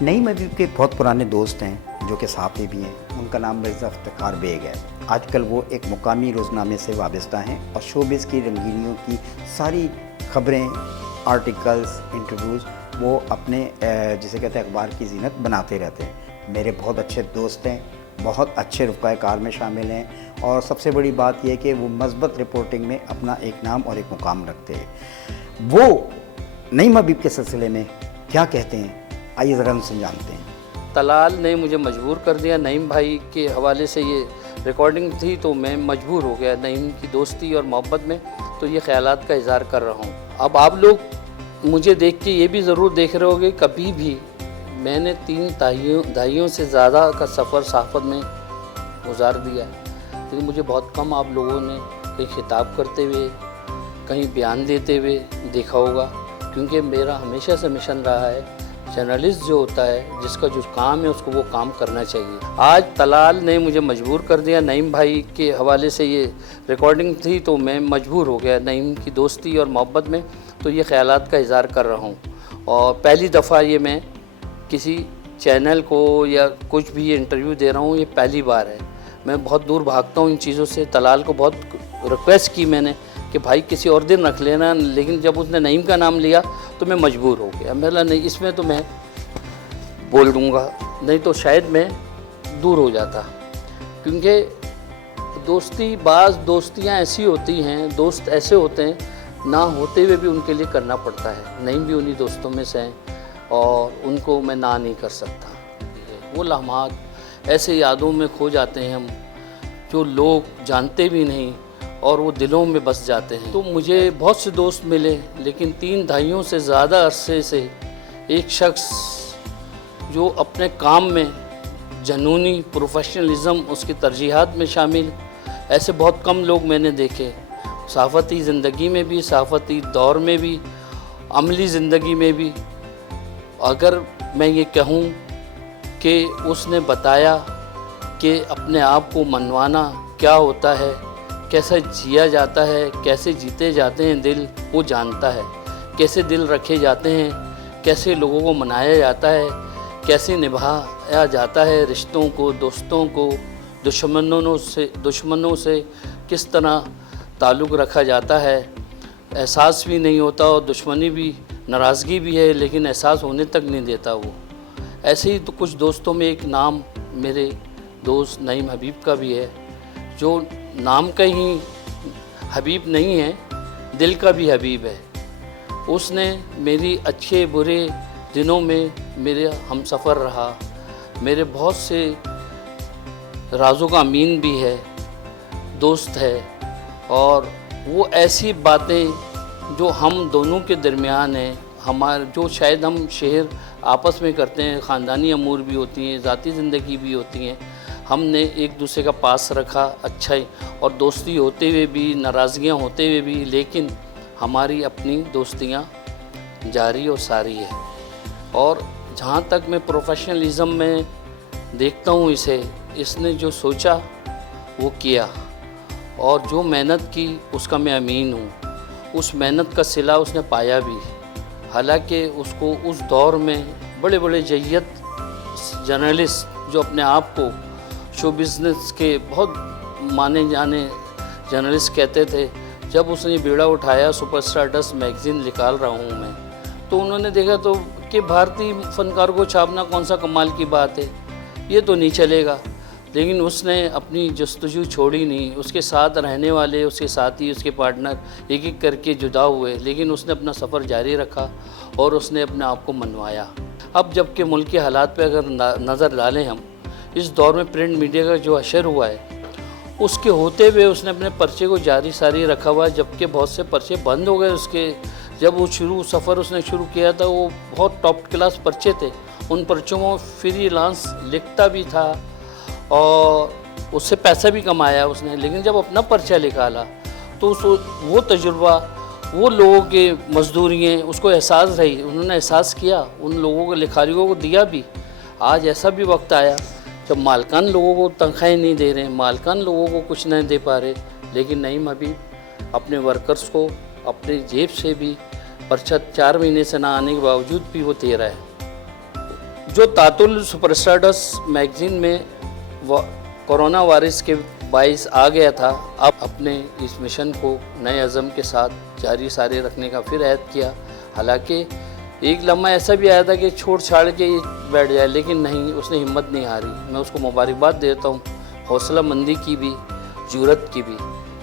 نعیم حبیب کے بہت پرانے دوست ہیں جو کہ صحافی بھی ہیں. ان کا نام مرزا افتخار بیگ ہے. آج کل وہ ایک مقامی روزنامے سے وابستہ ہیں اور شوبز کی رنگینیوں کی ساری خبریں، آرٹیکلز، انٹرویوز وہ اپنے جسے کہتے ہیں اخبار کی زینت بناتے رہتے ہیں. میرے بہت اچھے دوست ہیں، بہت اچھے رفقائے کار میں شامل ہیں، اور سب سے بڑی بات یہ کہ وہ مثبت رپورٹنگ میں اپنا ایک نام اور ایک مقام رکھتے ہیں. وہ نعیم حبیب کے سلسلے میں کیا کہتے ہیں، آئیے ذرا ان سے جانتے ہیں. طلال نے مجھے مجبور کر دیا. نعیم بھائی کے حوالے سے یہ ریکارڈنگ تھی تو میں مجبور ہو گیا. نعیم کی دوستی اور محبت میں تو یہ خیالات کا اظہار کر رہا ہوں. اب آپ لوگ مجھے دیکھ کے یہ بھی ضرور دیکھ رہے ہوگے، کبھی بھی میں نے 3 دہائیوں سے زیادہ کا سفر صحافت میں گزار دیا ہے، لیکن مجھے بہت کم آپ لوگوں نے کہیں خطاب کرتے ہوئے، کہیں بیان دیتے ہوئے دیکھا ہوگا، کیونکہ میرا ہمیشہ سے مشن رہا ہے جرنلسٹ جو ہوتا ہے جس کا جو کام ہے اس کو وہ کام کرنا چاہیے. آج طلال نے مجھے مجبور کر دیا. نعیم بھائی کے حوالے سے یہ ریکارڈنگ تھی تو میں مجبور ہو گیا. نعیم کی دوستی اور محبت میں تو یہ خیالات کا اظہار کر رہا ہوں. اور پہلی دفعہ یہ میں کسی چینل کو یا کچھ بھی انٹرویو دے رہا ہوں، یہ پہلی بار ہے. میں بہت دور بھاگتا ہوں ان چیزوں سے. طلال کو بہت ریکویسٹ کی میں نے کہ بھائی کسی اور دن رکھ لینا، لیکن جب اس نے نعیم کا نام لیا تو میں مجبور ہو گیا. میں نہیں، اس میں تو میں بول دوں گا، نہیں تو شاید میں دور ہو جاتا. کیونکہ بعض دوستیاں ایسی ہوتی ہیں، دوست ایسے ہوتے ہیں نہ ہوتے ہوئے بھی ان کے لیے کرنا پڑتا ہے. نعیم بھی انہی دوستوں میں سے ہیں اور ان کو میں نہ نہیں کر سکتا. وہ لمحات ایسے یادوں میں کھو جاتے ہیں ہم، جو لوگ جانتے بھی نہیں اور وہ دلوں میں بس جاتے ہیں. تو مجھے بہت سے دوست ملے، لیکن 3 دہائیوں سے زیادہ عرصے سے ایک شخص جو اپنے کام میں جنونی پروفیشنلزم، اس کی ترجیحات میں شامل، ایسے بہت کم لوگ میں نے دیکھے. صحافتی زندگی میں بھی، صحافتی دور میں بھی، عملی زندگی میں بھی. اگر میں یہ کہوں کہ اس نے بتایا کہ اپنے آپ کو منوانا کیا ہوتا ہے، کیسا جیا جاتا ہے، کیسے جیتے جاتے ہیں دل، وہ جانتا ہے، کیسے دل رکھے جاتے ہیں، کیسے لوگوں کو منایا جاتا ہے، کیسے نبھایا جاتا ہے رشتوں کو، دوستوں کو، دشمنوں سے کس طرح تعلق رکھا جاتا ہے، احساس بھی نہیں ہوتا اور دشمنی بھی، ناراضگی بھی ہے لیکن احساس ہونے تک نہیں دیتا وہ۔ ایسے ہی تو کچھ دوستوں میں ایک نام میرے دوست نعیم حبیب کا بھی ہے، جو نام کا ہی حبیب نہیں ہے، دل کا بھی حبیب ہے۔ اس نے میری اچھے برے دنوں میں میرے ہم سفر رہا، میرے بہت سے رازوں کا امین بھی ہے، دوست ہے، اور وہ ایسی باتیں جو ہم دونوں کے درمیان ہیں، جو شاید ہم شیئر آپس میں کرتے ہیں، خاندانی امور بھی ہوتی ہیں، ذاتی زندگی بھی ہوتی ہیں، ہم نے ایک دوسرے کا پاس رکھا اچھا ہی، اور دوستی ہوتے ہوئے بھی، ناراضگیاں ہوتے ہوئے بھی، لیکن ہماری اپنی دوستیاں جاری اور ساری ہے۔ اور جہاں تک میں پروفیشنلزم میں دیکھتا ہوں اسے، اس نے جو سوچا وہ کیا، اور جو محنت کی اس کا میں امین ہوں، اس محنت کا صلہ اس نے پایا بھی۔ حالانکہ اس کو اس دور میں بڑے بڑے جیت جرنلسٹ جو اپنے آپ کو شو بزنس کے بہت مانے جانے جرنلسٹ کہتے تھے، جب اس نے بیڑا اٹھایا سپر اسٹار ڈسٹ میگزین نکال رہا ہوں میں، تو انہوں نے دیکھا تو کہ بھارتی فنکار کو چھاپنا کون سا کمال کی بات ہے، یہ تو نہیں چلے گا۔ لیکن اس نے اپنی جستجو چھوڑی نہیں، اس کے ساتھ رہنے والے، اس کے ساتھی، اس کے پارٹنر ایک ایک کر کے جدا ہوئے، لیکن اس نے اپنا سفر جاری رکھا اور اس نے اپنے آپ کو منوایا۔ اب جب کہ ملک کے حالات پہ اگر نظر ڈالیں ہم، اس دور میں پرنٹ میڈیا کا جو اشر ہوا ہے، اس کے ہوتے ہوئے اس نے اپنے پرچے کو جاری ساری رکھا ہوا ہے، جبکہ بہت سے پرچے بند ہو گئے اس کے۔ جب وہ سفر اس نے شروع کیا تھا، وہ بہت ٹاپ کلاس پرچے تھے، ان پرچوں میں فری لانس لکھتا بھی تھا اور اس سے پیسہ بھی کمایا اس نے، لیکن جب اپنا پرچہ نکالا تو وہ تجربہ، وہ لوگوں کے مزدوریاں اس کو احساس رہی، انہوں نے احساس کیا، ان لوگوں کو لکھاریوں کو دیا بھی۔ آج ایسا بھی وقت آیا جب مالکان لوگوں کو تنخواہیں نہیں دے رہے ہیں، مالکان لوگوں کو کچھ نہیں دے پا رہے، لیکن نعیم حبیب اپنے ورکرز کو اپنے جیب سے بھی پرچہ 4 مہینے سے نہ آنے کے باوجود بھی وہ دے رہا ہے۔ جو تعطل سپر اسٹار ڈسٹ میگزین میں کورونا وائرس کے باعث آ گیا تھا، اب اپنے اس مشن کو نئے عزم کے ساتھ جاری سارے رکھنے کا پھر عہد کیا۔ حالانکہ ایک لمحہ ایسا بھی آیا تھا کہ چھوڑ چھاڑ کے بیٹھ جائے، لیکن نہیں، اس نے ہمت نہیں ہاری۔ میں اس کو مبارکباد دیتا ہوں، حوصلہ مندی کی بھی، جرأت کی بھی،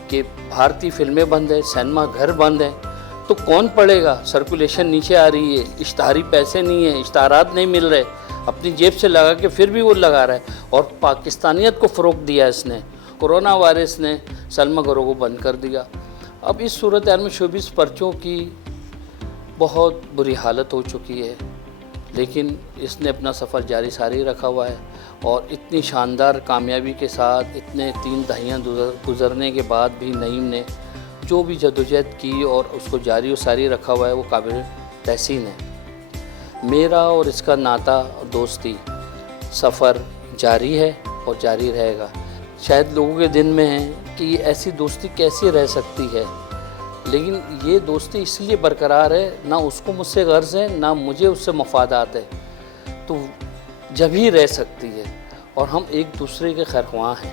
کہ بھارتی فلمیں بند ہیں، سینما گھر بند ہیں، تو کون پڑھے گا؟ سرکولیشن نیچے آ رہی ہے، اشتہاری پیسے نہیں ہیں، اشتہارات نہیں مل رہے، اپنی جیب سے لگا کے پھر بھی وہ لگا رہا ہے، اور پاکستانیت کو فروغ دیا اس نے۔ کورونا وائرس نے سینما گھروں کو بند کر دیا۔ اب اس صورتحال میں 24 پرچوں کی بہت بری حالت ہو چکی ہے، لیکن اس نے اپنا سفر جاری ساری رکھا ہوا ہے، اور اتنی شاندار کامیابی کے ساتھ اتنے 3 دہائیاں گزرنے کے بعد بھی نعیم نے جو بھی جدوجہد کی اور اس کو جاری و ساری رکھا ہوا ہے، وہ قابل تحسین ہے۔ میرا اور اس کا ناطہ دوستی سفر جاری ہے اور جاری رہے گا۔ شاید لوگوں کے دن میں ہے کہ یہ ایسی دوستی کیسی رہ سکتی ہے، لیکن یہ دوستی اس لیے برقرار ہے، نہ اس کو مجھ سے غرض ہے، نہ مجھے اس سے مفادات ہے، تو جب ہی رہ سکتی ہے۔ اور ہم ایک دوسرے کے خیرخواہ ہیں،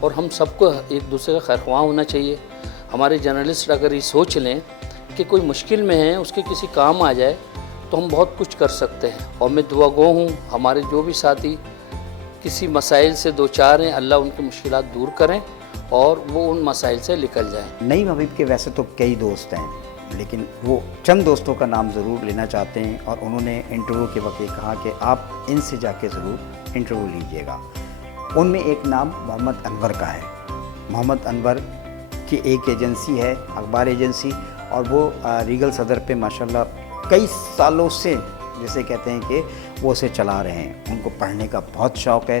اور ہم سب کو ایک دوسرے کا خیرخواہ ہونا چاہیے۔ ہمارے جرنلسٹ اگر یہ سوچ لیں کہ کوئی مشکل میں ہے، اس کے کسی کام آ جائے، تو ہم بہت کچھ کر سکتے ہیں۔ اور میں دعا گو ہوں ہمارے جو بھی ساتھی کسی مسائل سے دوچار ہیں، اللہ ان کی مشکلات دور کریں اور وہ ان مسائل سے نکل جائیں۔ نعیم حبیب کے ویسے تو کئی دوست ہیں، لیکن وہ چند دوستوں کا نام ضرور لینا چاہتے ہیں، اور انہوں نے انٹرویو کے وقت یہ کہا کہ آپ ان سے جا کے ضرور انٹرویو لیجئے گا۔ ان میں ایک نام محمد انور کا ہے۔ محمد انور کی ایک ایجنسی ہے، اخبار ایجنسی، اور وہ ریگل صدر پہ ماشاءاللہ کئی سالوں سے جسے کہتے ہیں کہ وہ اسے چلا رہے ہیں۔ ان کو پڑھنے کا بہت شوق ہے،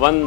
1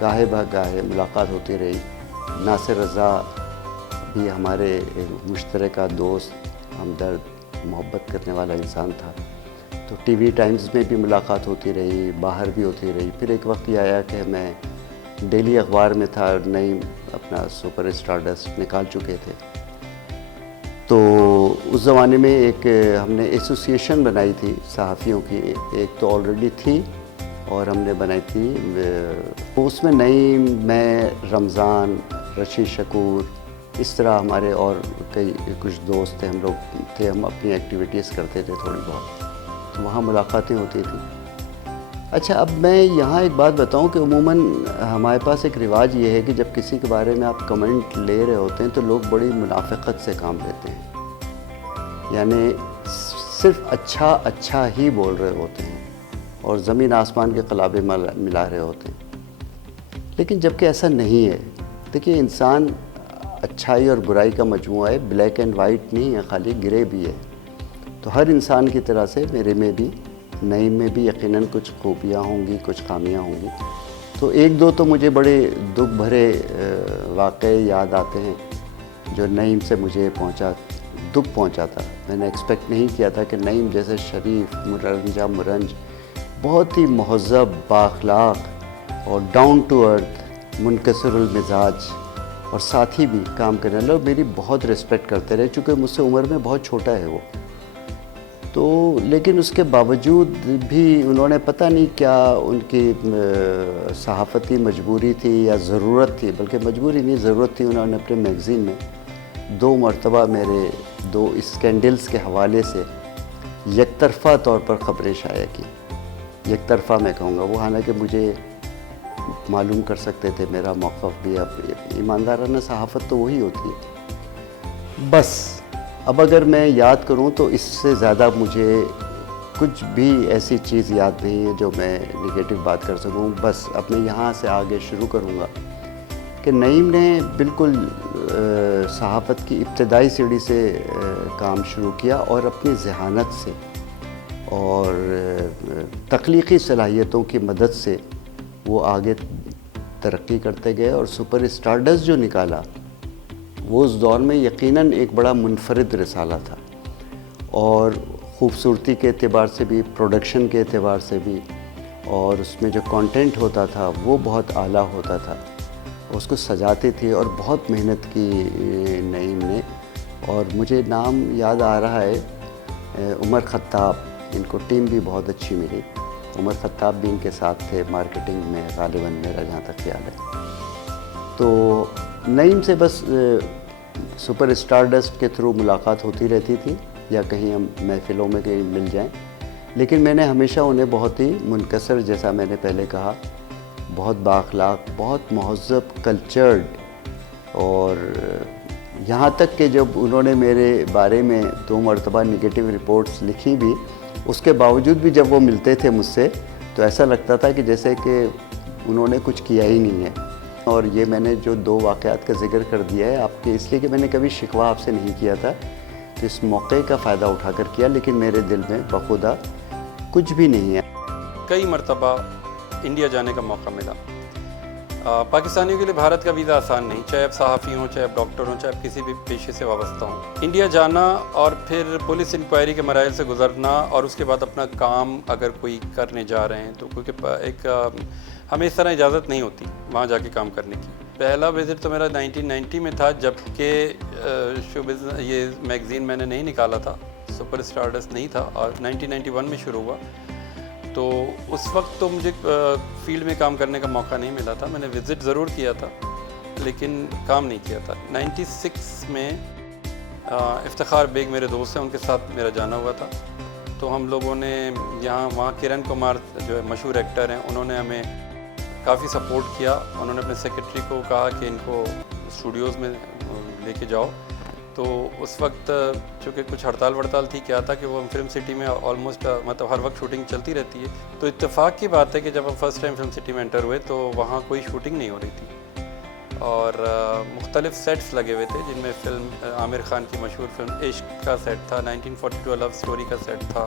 گاہے بگاہے ملاقات ہوتی رہی. ناصر رضا بھی ہمارے مشترکہ دوست، ہمدرد، محبت کرنے والا انسان تھا. تو ٹی وی ٹائمز میں بھی ملاقات ہوتی رہی، باہر بھی ہوتی رہی. پھر ایک وقت یہ آیا کہ میں ڈیلی اخبار میں تھا، نئی اپنا سپر اسٹارڈسٹ نکال چکے تھے. تو اس زمانے میں ایک ہم نے ایسوسیشن بنائی تھی صحافیوں کی، ایک تو آلریڈی تھی اور ہم نے بنائی تھی. اس میں نعیم، میں، رمضان، رشید شکور، اس طرح ہمارے اور کچھ دوست تھے، ہم لوگ تھے. ہم اپنی ایکٹیویٹیز کرتے تھے تھوڑی بہت، تو وہاں ملاقاتیں ہوتی تھیں. اچھا، اب میں یہاں ایک بات بتاؤں کہ عموماً ہمارے پاس ایک رواج یہ ہے کہ جب کسی کے بارے میں آپ کمنٹ لے رہے ہوتے ہیں تو لوگ بڑی منافقت سے کام لیتے ہیں، یعنی صرف اچھا ہی بول رہے ہوتے ہیں اور زمین آسمان کے قلابے ملا رہے ہوتے ہیں. لیکن جبکہ ایسا نہیں ہے. دیکھیے، انسان اچھائی اور برائی کا مجموعہ ہے، بلیک اینڈ وائٹ نہیں ہے، خالی گرے بھی ہے. تو ہر انسان کی طرح سے میرے میں بھی، نعیم میں بھی یقیناً کچھ خوبیاں ہوں گی، کچھ خامیاں ہوں گی. تو ایک دو تو مجھے بڑے دکھ بھرے واقعے یاد آتے ہیں جو نعیم سے مجھے دکھ پہنچا تھا. میں نے ایکسپیکٹ نہیں کیا تھا کہ نعیم جیسے شریف، مرنج، بہت ہی مہذب، بااخلاق اور ڈاؤن ٹو ارتھ، منکسر المزاج اور ساتھی بھی کام کرنے لوگ میری بہت ریسپیکٹ کرتے رہے، چونکہ مجھ سے عمر میں بہت چھوٹا ہے وہ. تو لیکن اس کے باوجود بھی انہوں نے پتہ نہیں کیا ان کی صحافتی مجبوری تھی یا ضرورت تھی، بلکہ مجبوری نہیں، ضرورت تھی. انہوں نے اپنے میگزین میں 2 مرتبہ میرے 2 اسکینڈلز کے حوالے سے یک طرفہ طور پر خبریں شائع کی. یک طرفہ میں کہوں گا وہ، حالانکہ مجھے معلوم کر سکتے تھے میرا موقف بھی. اب ایماندارانہ صحافت تو وہی ہوتی ہے. بس اب اگر میں یاد کروں تو اس سے زیادہ مجھے کچھ بھی ایسی چیز یاد نہیں ہے جو میں نگیٹو بات کر سکوں. بس اب میں یہاں سے آگے شروع کروں گا کہ نعیم نے بالکل صحافت کی ابتدائی سیڑھی سے کام شروع کیا اور اپنی ذہانت سے اور تخلیقی صلاحیتوں کی مدد سے وہ آگے ترقی کرتے گئے. اور سپر اسٹارڈسٹ جو نکالا وہ اس دور میں یقیناً ایک بڑا منفرد رسالہ تھا، اور خوبصورتی کے اعتبار سے بھی، پروڈکشن کے اعتبار سے بھی، اور اس میں جو کانٹینٹ ہوتا تھا وہ بہت اعلیٰ ہوتا تھا. اس کو سجاتے تھے اور بہت محنت کی نعیم نے. اور مجھے نام یاد آ رہا ہے عمر خطاب، ان کو ٹیم بھی بہت اچھی ملی. عمر خطاب بھی ان کے ساتھ تھے مارکیٹنگ میں غالباً، میرا جہاں تک خیال ہے. تو نعیم سے بس سپر اسٹارڈسٹ کے تھرو ملاقات ہوتی رہتی تھی یا کہیں ہم محفلوں میں کہیں مل جائیں. لیکن میں نے ہمیشہ انہیں بہت ہی منکسر، جیسا میں نے پہلے کہا، بہت بااخلاق، بہت مہذب، کلچرڈ، اور یہاں تک کہ جب انہوں نے میرے بارے میں 2 مرتبہ نگیٹو رپورٹس لکھی بھی، اس کے باوجود بھی جب وہ ملتے تھے مجھ سے تو ایسا لگتا تھا کہ جیسے کہ انہوں نے کچھ کیا ہی نہیں ہے. اور یہ میں نے جو 2 واقعات کا ذکر کر دیا ہے آپ کے، اس لیے کہ میں نے کبھی شکوہ آپ سے نہیں کیا تھا، تو اس موقع کا فائدہ اٹھا کر کیا. لیکن میرے دل میں بخدا کچھ بھی نہیں ہے. کئی مرتبہ انڈیا جانے کا موقع ملا. پاکستانیوں کے لیے بھارت کا ویزا آسان نہیں، چاہے آپ صحافی ہوں، چاہے آپ ڈاکٹر ہوں، چاہے آپ کسی بھی پیشے سے وابستہ ہوں. انڈیا جانا اور پھر پولیس انکوائری کے مراحل سے گزرنا، اور اس کے بعد اپنا کام اگر کوئی کرنے جا رہے ہیں تو کیونکہ ایک ہمیں اس طرح اجازت نہیں ہوتی وہاں جا کے کام کرنے کی. پہلا وزٹ تو میرا 1990 میں تھا، جبکہ یہ میگزین میں نے نہیں نکالا تھا، سپر اسٹارڈسٹ نہیں تھا، اور 1991 میں شروع ہوا. تو اس وقت تو مجھے فیلڈ میں کام کرنے کا موقع نہیں ملا تھا. میں نے وزٹ ضرور کیا تھا لیکن کام نہیں کیا تھا. 96 میں افتخار بیگ میرے دوست ہیں، ان کے ساتھ میرا جانا ہوا تھا. تو ہم لوگوں نے وہاں کرن کمار جو ہے مشہور ایکٹر ہیں، انہوں نے ہمیں کافی سپورٹ کیا. انہوں نے اپنے سیکرٹری کو کہا کہ ان کو اسٹوڈیوز میں لے کے جاؤ. تو اس وقت چونکہ کچھ ہڑتال وڑتال تھی، کیا تھا کہ وہ فلم سٹی میں آلموسٹ مطلب ہر وقت شوٹنگ چلتی رہتی ہے. تو اتفاق کی بات ہے کہ جب ہم فرسٹ ٹائم فلم سٹی میں انٹر ہوئے تو وہاں کوئی شوٹنگ نہیں ہو رہی تھی، اور مختلف سیٹس لگے ہوئے تھے، جن میں فلم عامر خان کی مشہور فلم عشق کا سیٹ تھا، 1942 لو اسٹوری کا سیٹ تھا،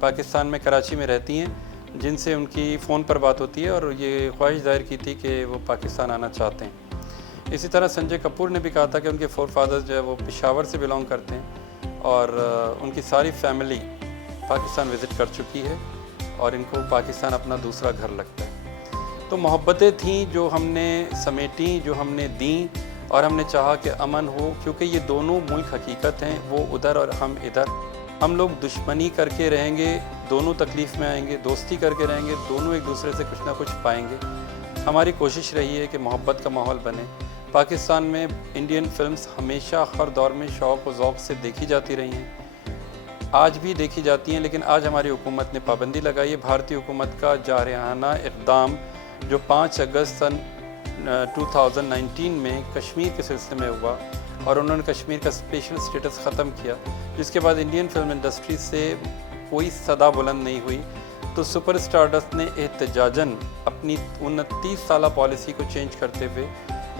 پاکستان میں کراچی میں رہتی ہیں، جن سے ان کی فون پر بات ہوتی ہے اور یہ خواہش ظاہر کی تھی کہ وہ پاکستان آنا چاہتے ہیں۔ اسی طرح سنجے کپور نے بھی کہا تھا کہ ان کے فور فادرز جو ہے وہ پشاور سے بلانگ کرتے ہیں اور ان کی ساری فیملی پاکستان وزٹ کر چکی ہے اور ان کو پاکستان اپنا دوسرا گھر لگتا ہے۔ تو محبتیں تھیں جو ہم نے سمیٹیں، جو ہم نے دیں، اور ہم نے چاہا کہ امن ہو، کیونکہ یہ دونوں ملک حقیقت ہیں، وہ ادھر اور ہم ادھر۔ ہم لوگ دشمنی کر کے رہیں گے، دونوں تکلیف میں آئیں گے، دوستی کر کے رہیں گے، دونوں ایک دوسرے سے کچھ نہ کچھ پائیں گے۔ ہماری کوشش رہی ہے کہ محبت کا ماحول بنے۔ پاکستان میں انڈین فلمز ہمیشہ ہر دور میں شوق و ذوق سے دیکھی جاتی رہی ہیں، آج بھی دیکھی جاتی ہیں، لیکن آج ہماری حکومت نے پابندی لگائی ہے۔ بھارتی حکومت کا جارحانہ اقدام جو 5 اگست سن 2019 میں کشمیر کے سلسلے میں ہوا اور انہوں نے کشمیر کا اسپیشل اسٹیٹس ختم کیا، جس کے بعد انڈین فلم انڈسٹری سے کوئی صدا بلند نہیں ہوئی، تو سپر اسٹارڈسٹ نے احتجاجاً اپنی 29 سالہ پالیسی کو چینج کرتے ہوئے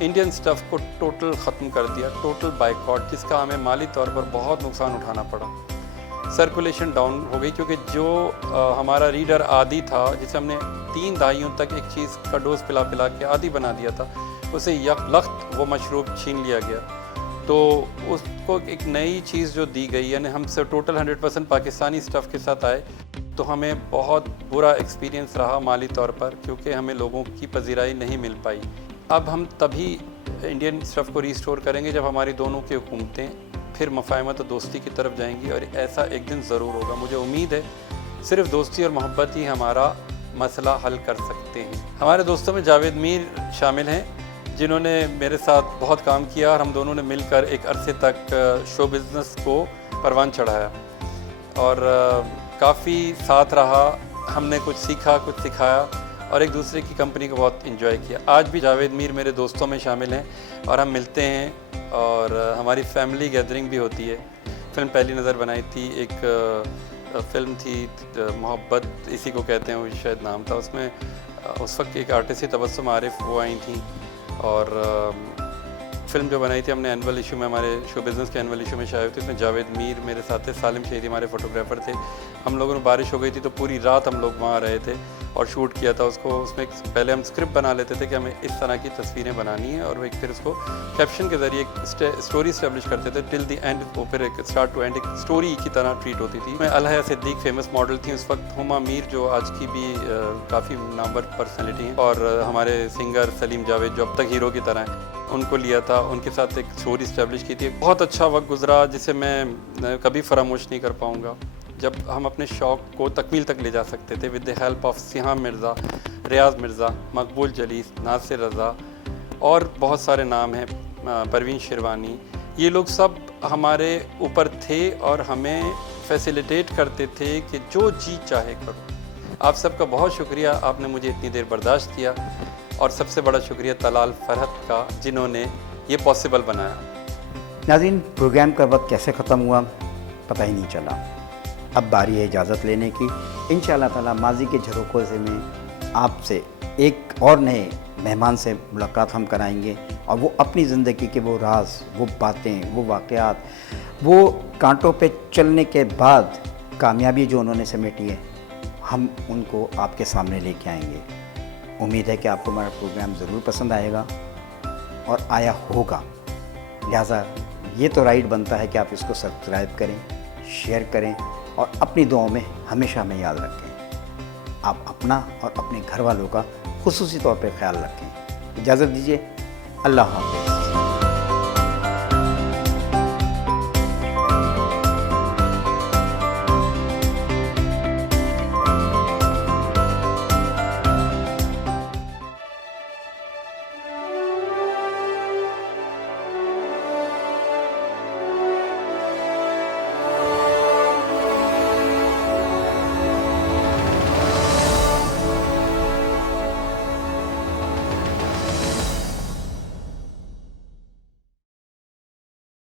انڈین سٹف کو ٹوٹل ختم کر دیا، ٹوٹل بائیکاٹ، جس کا ہمیں مالی طور پر بہت نقصان اٹھانا پڑا۔ سرکولیشن ڈاؤن ہو گئی، کیونکہ جو ہمارا ریڈر عادی تھا، جسے ہم نے 3 دہائیوں تک ایک چیز کا ڈوز پلا پلا کے عادی بنا دیا تھا، اسے یک لخت وہ مشروب چھین لیا گیا۔ تو اس کو ایک نئی چیز جو دی گئی، یعنی ہم سے ٹوٹل 100% پاکستانی سٹف کے ساتھ آئے، تو ہمیں بہت برا ایکسپیرینس رہا مالی طور پر، کیونکہ ہمیں لوگوں کی پذیرائی نہیں مل پائی۔ اب ہم تبھی انڈین سٹف کو ریسٹور کریں گے جب ہماری دونوں کی حکومتیں پھر مفاہمت و دوستی کی طرف جائیں گی، اور ایسا ایک دن ضرور ہوگا۔ مجھے امید ہے صرف دوستی اور محبت ہی ہمارا مسئلہ حل کر سکتے ہیں۔ ہمارے دوستوں میں جاوید میر شامل ہیں، جنہوں نے میرے ساتھ بہت کام کیا اور ہم دونوں نے مل کر ایک عرصے تک شو بزنس کو پروان چڑھایا اور کافی ساتھ رہا۔ ہم نے کچھ سیکھا، کچھ سکھایا اور ایک دوسرے کی کمپنی کو بہت انجوائے کیا۔ آج بھی جاوید میر میرے دوستوں میں شامل ہیں اور ہم ملتے ہیں اور ہماری فیملی گیدرنگ بھی ہوتی ہے۔ فلم پہلی نظر بنائی تھی، ایک فلم تھی محبت اسی کو کہتے ہیں، وہ شاید نام تھا۔ اس میں اس وقت ایک آرٹسٹ تبسم عارف وہ آئی تھیں، اور فلم جو بنائی تھی ہم نے اینول ایشو میں، ہمارے شو بزنس کے اینول ایشو میں شائع ہوئی تھی۔ اس میں جاوید میر میرے ساتھ تھے، سالم شہیدی ہمارے فوٹوگرافر تھے۔ ہم لوگوں نے بارش ہو گئی تھی تو پوری رات ہم لوگ وہاں رہے تھے اور شوٹ کیا تھا اس کو۔ اس میں پہلے ہم اسکرپٹ بنا لیتے تھے کہ ہمیں اس طرح کی تصویریں بنانی ہیں، اور وہ پھر اس کو کیپشن کے ذریعے ایک اسٹوری اسٹیبلش کرتے تھے ٹل دی اینڈ، وہ پھر ایک اسٹارٹ ٹو اینڈ ایک اسٹوری کی طرح ٹریٹ ہوتی تھی۔ میں الحیہ صدیق فیمس ماڈل تھیں اس وقت، ہما میر جو آج کی بھی کافی نامور پرسنالٹی ہیں، اور ہمارے سنگر سلیم جاوید جو اب تک ہیرو کی طرح ہیں، ان کو لیا تھا، ان کے ساتھ ایک اسٹوری اسٹیبلش کی تھی۔ بہت اچھا وقت گزرا جسے میں کبھی فراموش نہیں کر پاؤں گا، جب ہم اپنے شوق کو تکمیل تک لے جا سکتے تھے with the help of Siyam Mirza, Riaz Mirza, Maqbool Jalees, Nasir Raza اور بہت سارے نام ہیں، پروین شیروانی۔ یہ لوگ سب ہمارے اوپر تھے اور ہمیں فیسیلیٹیٹ کرتے تھے کہ جو جی چاہے کرو۔ آپ سب کا بہت شکریہ، آپ نے مجھے اتنی دیر برداشت کیا، اور سب سے بڑا شکریہ طلال فرحت کا، جنہوں نے یہ پاسبل بنایا۔ ناظرین، پروگرام کا وقت کیسے ختم ہوا پتہ ہی نہیں چلا۔ اب باری ہے اجازت لینے کی۔ انشاءاللہ تعالی ماضی کے جھروکوں سے میں آپ سے ایک اور نئے مہمان سے ملاقات ہم کرائیں گے، اور وہ اپنی زندگی کے وہ راز، وہ باتیں، وہ واقعات، وہ کانٹوں پہ چلنے کے بعد کامیابی جو انہوں نے سمیٹی ہے، ہم ان کو آپ کے سامنے لے کے آئیں گے۔ امید ہے کہ آپ کو ہمارا پروگرام ضرور پسند آئے گا اور آیا ہوگا، لہٰذا یہ تو رائٹ بنتا ہے کہ آپ اس کو سبسکرائب کریں، شیئر کریں اور اپنی دعاؤں میں ہمیشہ ہمیں یاد رکھیں۔ آپ اپنا اور اپنے گھر والوں کا خصوصی طور پہ خیال رکھیں۔ اجازت دیجیے، اللہ حافظ۔